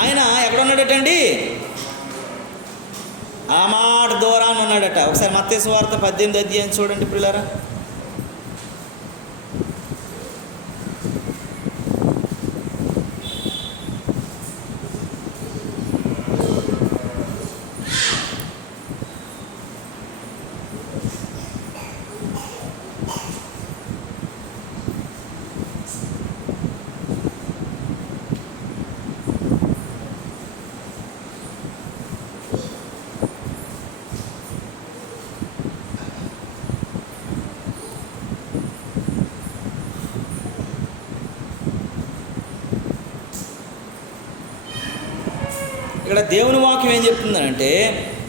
ఆయన ఎక్కడ ఉన్నాడటండి, ఆ మాట దూరాన ఉన్నాడట. ఒకసారి మత్తయి సువార్త 18వ అధ్యాయం చూడండి ప్రియులారా. ఇక్కడ దేవుని వాక్యం ఏం చెప్తుందంటే,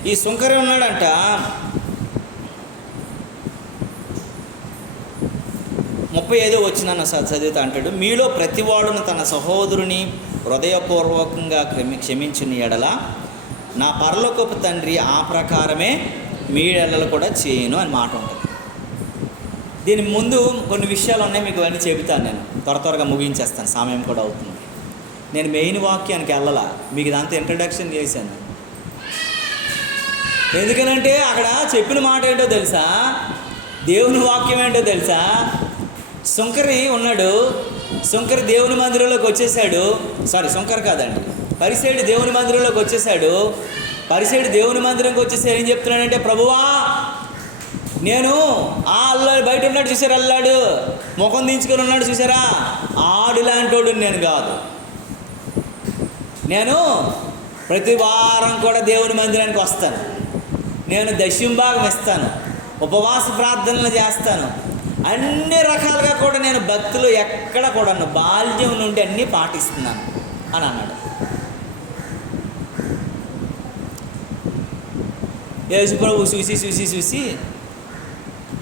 ఈ సుంకరి ఉన్నాడంట, 35 వచ్చిన చదివితే అంటాడు, మీలో ప్రతివాడును తన సహోదరుని హృదయపూర్వకంగా క్షమించిన ఎడల నా పరలోకపు తండ్రి ఆ ప్రకారమే మీ ఎడల కూడా చేయను అని మాట ఉంటుంది. దీని ముందు కొన్ని విషయాలు ఉన్నాయి, మీకు అన్నీ చెబుతాను. నేను త్వరగా ముగించేస్తాను, సమయం కూడా అవుతుంది. నేను మెయిన్ వాక్యానికి వెళ్ళాల, మీకు ఇదంతా ఇంట్రడక్షన్ చేశాను. ఎందుకనంటే అక్కడ చెప్పిన మాట ఏంటో తెలుసా, దేవుని వాక్యం ఏంటో తెలుసా. సుంకరి ఉన్నాడు, సుంకరి దేవుని మందిరంలోకి వచ్చేసాడు. సుంకరి కాదండి, పరిసేయుడు దేవుని మందిరంలోకి వచ్చేసాడు. పరిసేయుడు దేవుని మందిరంకి వచ్చేసి ఏం చెప్తున్నాడంటే, ప్రభువా నేను అల్లాడు, బయట ఉన్నాడు చూసారా, అల్లాడు ముఖం దించుకొని ఉన్నాడు చూసారా, ఆడు లాంటోడు నేను కాదు. నేను ప్రతి వారం కూడా దేవుని మందిరానికి వస్తాను, నేను దశంభాగం ఇస్తాను, ఉపవాస ప్రార్థనలు చేస్తాను, అన్ని రకాలుగా కూడా నేను భక్తులు ఎక్కడ కూడా బాల్యం నుండి అన్నీ పాటిస్తున్నాను అని అన్నాడు. యేసు ప్రభు చూసి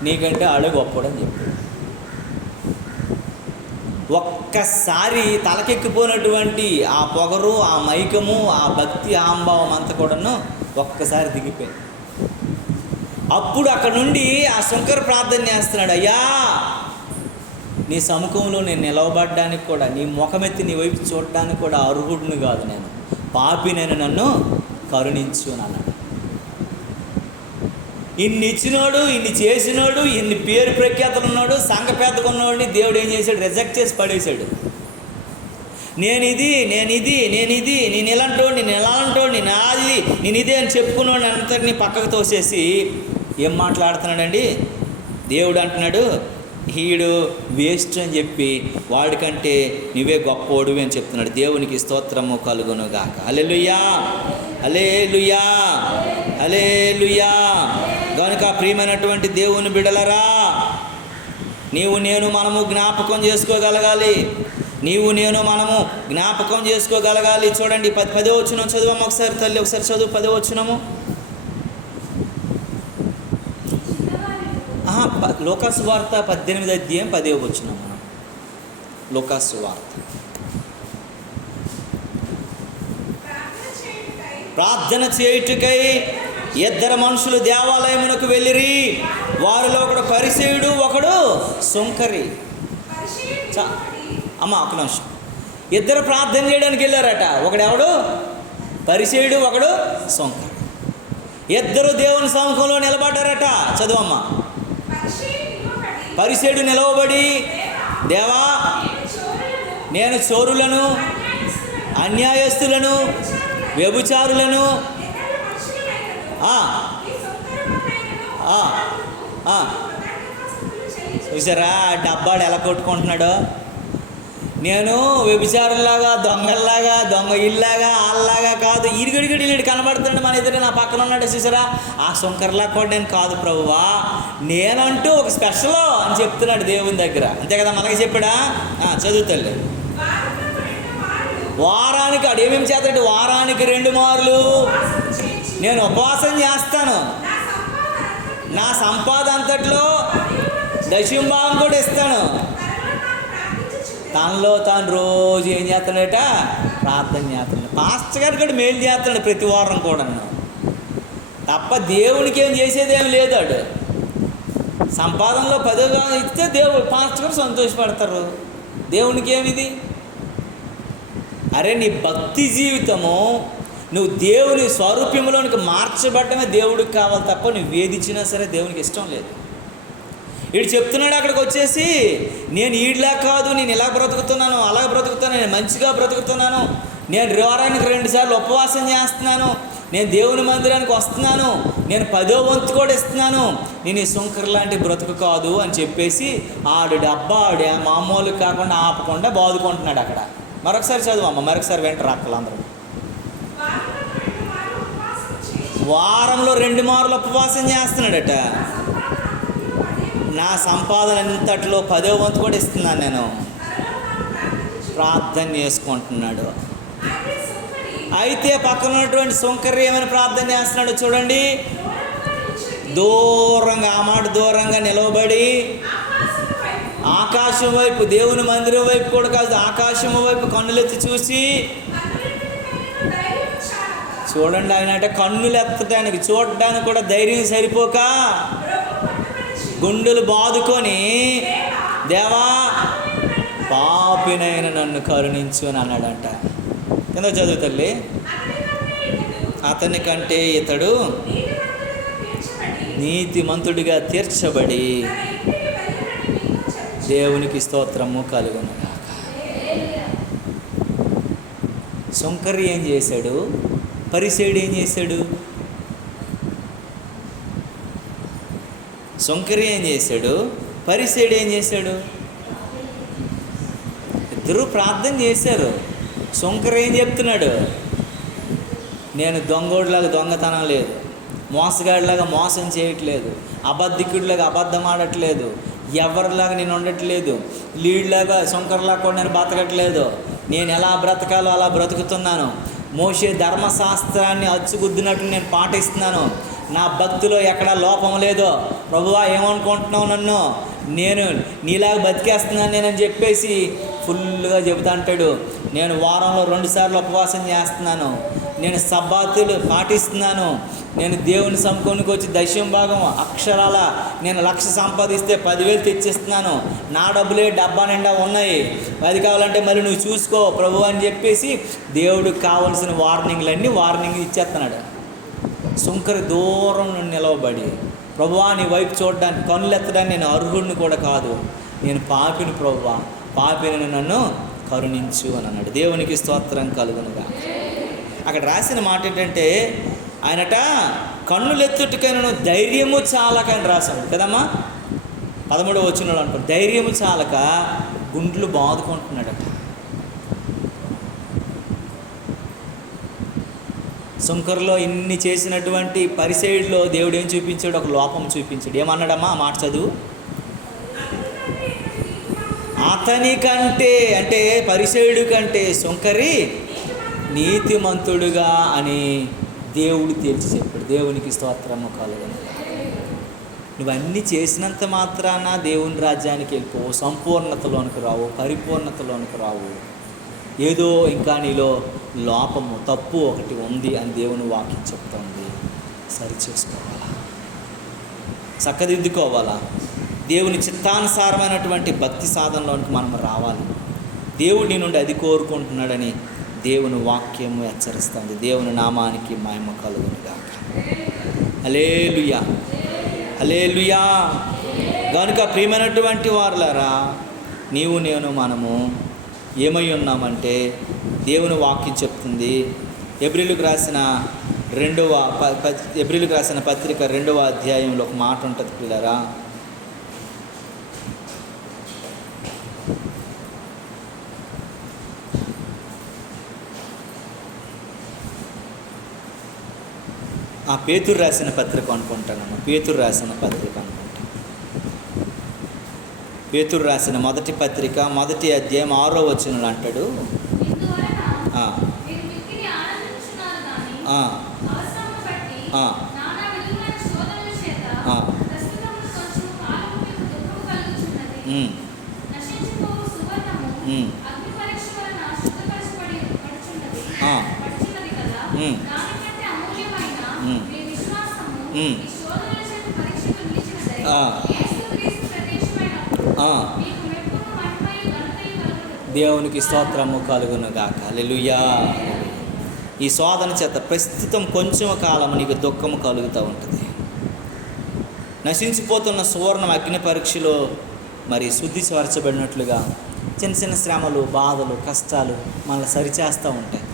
నీకంటే ఆడే గొప్పడని చెప్పాడు. ఒక్కసారి తలకెక్కిపోయినటువంటి ఆ పొగరు, ఆ మైకము, ఆ భక్తి ఆంభావం అంతా కూడాను ఒక్కసారి దిగిపోయింది. అప్పుడు అక్కడ నుండి ఆ శంకర్ ప్రార్థన చేస్తున్నాడు, అయ్యా నీ సముఖంలో నేను నిలవబడ్డానికి కూడా, నీ ముఖమెత్తి నీ వైపు చూడడానికి కూడా అర్హుడిని కాదు, నేను పాపినైనా నన్ను కరుణించు అని అన్నాడు. ఇన్ని ఇచ్చినోడు, ఇన్ని చేసినోడు, ఇన్ని పేరు ప్రఖ్యాతలు ఉన్నాడు, సంఘ పెద్దగా ఉన్నవాడిని దేవుడు ఏం చేశాడు, రిజెక్ట్ చేసి పడేశాడు. నేను ఇలాంటోడిని, నేను ఎలాంటోడిని, నాది నేను ఇదే అని చెప్పుకున్నాడు అంతటిని పక్కకు తోసేసి ఏం మాట్లాడుతున్నాడండి. దేవుడు అంటున్నాడు, ఈడు వేస్ట్ అని చెప్పి వాడికంటే నువ్వే గొప్పోడు అని చెప్తున్నాడు. దేవునికి స్తోత్రము కలుగును గాక. హల్లెలూయా, హల్లెలూయా, హల్లెలూయా. కనుక ప్రియమైనటువంటి దేవుని బిడ్డలరా, నీవు నేను మనము జ్ఞాపకం చేసుకోగలగాలి. మనము జ్ఞాపకం చేసుకోగలగాలి. చూడండి 10వ వచనం చదువు ఒకసారి, తల్లి ఒకసారి చదువు 10వ వచనము. లూకాసు వార్త 18వ అధ్యాయం 10వ వచనం. లూకాసు వార్త. ప్రార్థన చేయుటకై 2 మనుషులు దేవాలయమునకు వెళ్ళిరి. వారిలో ఒకడు పరిసేయుడు, ఒకడు సుంకరి. ఒక నిమిషం. 2 ప్రార్థన చేయడానికి వెళ్ళారట. ఒకడెవడు పరిసేయుడు, ఒకడు సుంకరి. 2 దేవుని సముఖంలో నిలబడ్డారట. చదువమ్మా. పరిసేయుడు నిలవబడి, దేవా నేను చోరులను, అన్యాయస్తులను, వ్యభిచారులను చూసారా డబ్బాడు ఎలా కొట్టుకుంటున్నాడో. నేను వ్యభిచారులాగా, దొంగ ఇల్లాగా, ఆల్లాగా కాదు, ఇరుగడిగడి కనబడుతున్నాడు మన ఎదురు, నా పక్కన ఉన్నాడు చూసారా, ఆ సుంకర్లా కూడా నేను కాదు ప్రభువా, నేనంటూ ఒక స్పెషల్ అని చెప్తున్నాడు దేవుని దగ్గర. అంతే కదా, మనకి చెప్పాడా? చదువుతాడు. వారానికి వాడు ఏమేమి చేస్తాడు, వారానికి 2 మార్లు నేను ఉపవాసం చేస్తాను, నా సంపాదన అంతట్లో దశంభాగం కూడా ఇస్తాను. తనలో తాను రోజు ఏం చేస్తాడట, ప్రార్థన చేస్తున్నాడు. పాస్టర్ గారు కూడా మేలు చేస్తున్నాడు ప్రతి వారం కూడా, తప్ప దేవునికి ఏం చేసేదేం లేదాడు. సంపాదనలో 10వ ఇస్తే దేవుడు, పాస్టర్ గారు సంతోషపడతారు. దేవునికి ఏమిది? అరే నీ భక్తి జీవితము నువ్వు దేవుని స్వరూప్యంలోనికి మార్చబడటమే దేవుడికి కావాలి తప్ప నువ్వు వేధించినా సరే దేవునికి ఇష్టం లేదు. వీడు చెప్తున్నాడు అక్కడికి వచ్చేసి, నేను ఈడ్లా కాదు, నేను ఇలా బ్రతుకుతున్నాను, అలా బ్రతుకుతాను, నేను మంచిగా బ్రతుకుతున్నాను, నేను వారానికి 2 సార్లు ఉపవాసం చేస్తున్నాను, నేను దేవుని మందిరానికి వస్తున్నాను, నేను 10వ వంతు కూడా ఇస్తున్నాను, నేను ఈ సుంకర్ లాంటి బ్రతుకు కాదు అని చెప్పేసి ఆడు మామూలు కాకుండా ఆపకుండా బాదుకుంటున్నాడు అక్కడ. మరొకసారి చదువమ్మ, మరొకసారి వెంటరా అక్కలందరూ. వారంలో 2 మార్లు ఉపవాసం చేస్తున్నాడట. నా సంపాదన అంతట్లో 10వ వంతు కూడా ఇస్తున్నాను నేను, ప్రార్థన చేసుకుంటున్నాడు. అయితే పక్కన ఉన్నటువంటి సుంకరి ఏమైనా ప్రార్థన చేస్తున్నాడు చూడండి. దూరంగా, ఆ మాట దూరంగా నిలవబడి ఆకాశం వైపు, దేవుని మందిరం వైపు కూడా కాదు, ఆకాశం వైపు కన్నులెత్తి చూసి, చూడండి ఆయన అంటే కన్నులు ఎత్తడానికి, చూడడానికి కూడా ధైర్యం సరిపోక గుండెలు బాదుకొని, దేవా పాపినైన నన్ను కరుణించు అని అన్నాడంట. కింద చదువు తల్లి. అతని కంటే ఇతడు నీతిమంతుడిగా తీర్చబడి దేవునికి స్తోత్రము కలుగును. సుంకరి ఏం చేశాడు? పరిసయ్యుడు ఏం చేశాడు? సుంకరి ఏం చేశాడు? పరిసయ్యుడు ఏం చేశాడు? ఇద్దరు ప్రార్థన చేశారు. సుంకరి ఏం చెప్తున్నాడు? నేను దొంగోడిలాగా దొంగతనం లేదు, మోసగాడిలాగా మోసం చేయట్లేదు, అబద్ధికుడిలాగా అబద్ధం ఆడట్లేదు, ఎవరిలాగా నేను ఉండట్లేదు, లీడ్లాగా సుంకర్లాగా కూడా నేను బ్రతకట్లేదు, నేను ఎలా బ్రతకాలో అలా బ్రతుకుతున్నాను, మోషే ధర్మశాస్త్రాన్ని అచ్చుగుద్దినట్టు నేను పాటిస్తున్నాను, నా భక్తిలో ఎక్కడా లోపం లేదో, ప్రభువా ఏమనుకుంటున్నావు నన్ను, నేను నీలాగా బతికేస్తున్నాను నేనని చెప్పేసి ఫుల్గా చెబుతా అంటాడు. నేను వారంలో 2 సార్లు ఉపవాసం చేస్తున్నాను, నేను సబ్బాతులు పాటిస్తున్నాను, నేను దేవుని సముఖానికి వచ్చి దశమ భాగం అక్షరాల నేను 1,00,000 సంపాదిస్తే 10,000 తెచ్చిస్తున్నాను, నా డబ్బులే డబ్బా నిండా ఉన్నాయి, అది కావాలంటే మరి నువ్వు చూసుకో ప్రభు అని చెప్పేసి దేవుడికి కావాల్సిన వార్నింగ్ ఇచ్చేస్తున్నాడు. సుంకరి దూరం నుండి నిలవబడి, ప్రభువా నీ వైపు చూడడానికి కన్నులెత్తడానికి నేను అర్హుడిని కూడా కాదు, నేను పాపిని ప్రభువా, పాపిని నన్ను కరుణించు అని అన్నాడు. దేవునికి స్తోత్రం కలుగునుగా. అక్కడ రాసిన మాట ఏంటంటే, ఆయనట కన్నులెత్తుటికైనను ధైర్యము చాలక అని రాశాడు కదమ్మా. 13వ వచనంలో అంటారు, ధైర్యము చాలక గుండ్లు బాదుకుంటున్నాడట. సుంకర్లో ఇన్ని చేసినటువంటి పరిసయ్యుడిలో దేవుడు ఏం చూపించాడు? ఒక లోపం చూపించాడు. ఏమన్నాడమ్మా ఆ మాట చదువు. అతని కంటే అంటే పరిసయ్యుడి కంటే సుంకరి నీతిమంతుడుగా అని దేవుడు తేల్చి చెప్పాడు. దేవునికి స్తోత్రము కలుగును. నువ్వన్నీ చేసినంత మాత్రాన దేవుని రాజ్యానికి వెళ్ళిపోవు, సంపూర్ణతలోనికి రావు, పరిపూర్ణతలోనికి రావు. ఏదో ఇంకా నీలో లోపము, తప్పు ఒకటి ఉంది అని దేవుని వాక్యం చెప్తుంది. సరి చేసుకోవాలా, చక్కదిద్దుకోవాలా, దేవుని చిత్తానుసారమైనటువంటి భక్తి సాధనలోనికి మనం రావాలి. దేవుడి నుండి అది కోరుకుంటున్నాడని దేవుని వాక్యము హెచ్చరిస్తుంది. దేవుని నామానికి మహిమ కలుగునుగాక. హల్లెలూయా, హల్లెలూయా. కనుక ప్రియమైనటువంటి వారులారా, నీవు నేను మనము ఏమై ఉన్నామంటే దేవుని వాక్యం చెప్తుంది. ఎబ్రిలకు రాసిన పత్రిక 2వ అధ్యాయంలో ఒక మాట ఉంటుంది పిల్లరా. పేతురు రాసిన పత్రిక అనుకుంటానమ్మా. పేతురు రాసిన మొదటి పత్రిక 1వ అధ్యాయం 6వ వచనంలో అంటాడు, దేవునికి స్తోత్రము కలుగునుగాక. హల్లెలూయా. ఈ శోధన చేత ప్రస్తుతం కొంచెం కాలం నీకు దుఃఖము కలుగుతూ ఉంటుంది. నశించిపోతున్న సువర్ణం అగ్ని పరీక్షలో మరి శుద్ధి స్వరచబడినట్లుగా చిన్న చిన్న శ్రమలు, బాధలు, కష్టాలు మనల్ని సరిచేస్తూ ఉంటాయి.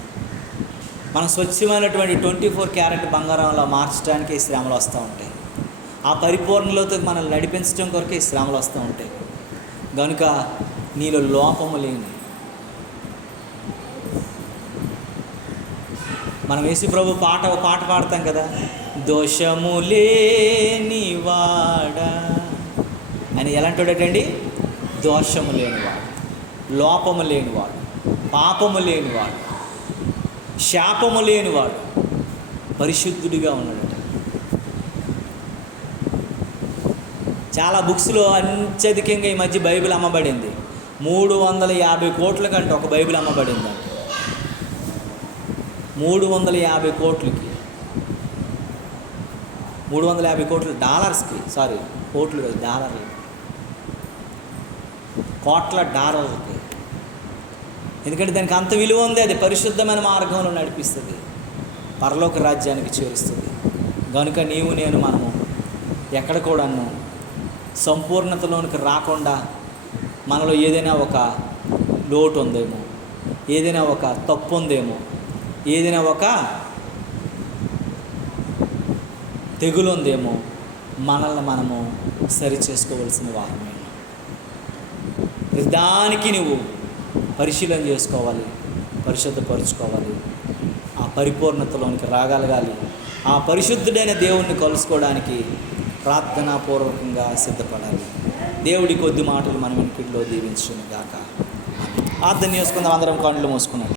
మనం స్వచ్ఛమైనటువంటి 24 క్యారెట్ బంగారంలో మార్చడానికి ఈ శ్రమలు వస్తూ ఉంటాయి. ఆ పరిపూర్ణలోకి మనల్ని నడిపించడం కొరకు ఈ శ్రమలు వస్తూ ఉంటాయి. కనుక నీలో లోపము లేని, మనం యేసు ప్రభు ఒక పాట పాడతాం కదా, దోషము లేనివాడా అని. ఎలాంటివాడటండి? దోషము లేనివాడు, లోపము లేనివాడు, పాపము లేనివాడు. శాపము లేనివాడు పరిశుద్ధుడిగా ఉన్నాడట. చాలా బుక్స్లో అత్యధికంగా ఈ మధ్య బైబిల్ అమ్మబడింది. 350 కోట్ల కంటే ఒక బైబిల్ అమ్మబడింది. 350 కోట్లకి, 350 కోట్ల డాలర్స్కి, సారీ కోట్లు కాదు, డాలర్లు, కోట్ల డాలర్లకి. ఎందుకంటే దానికి అంత విలువ ఉంది. అది పరిశుద్ధమైన మార్గంలో నడిపిస్తుంది, పరలోక రాజ్యానికి చేరుస్తుంది. కనుక నీవు నేను మనము ఎక్కడ కూడాను సంపూర్ణతలోనికి రాకుండా మనలో ఏదైనా ఒక లోటు ఉందేమో, ఏదైనా ఒక తప్పు ఉందేమో, ఏదైనా ఒక తెగులు ఉందేమో మనల్ని మనము సరి చేసుకోవలసిన వారమే. దానికి నువ్వు పరిశీలన చేసుకోవాలి, పరిశుద్ధపరుచుకోవాలి, ఆ పరిపూర్ణతలోనికి రాగలగాలి. ఆ పరిశుద్ధుడైన దేవుణ్ణి కలుసుకోవడానికి ప్రార్థనాపూర్వకంగా సిద్ధపడాలి. దేవుడి కొద్ది మాటలు మన వెనుకట్లో దీవించును గాక. ప్రార్థన చేసుకుందాం, అందరం కళ్ళు మూసుకున్నాం.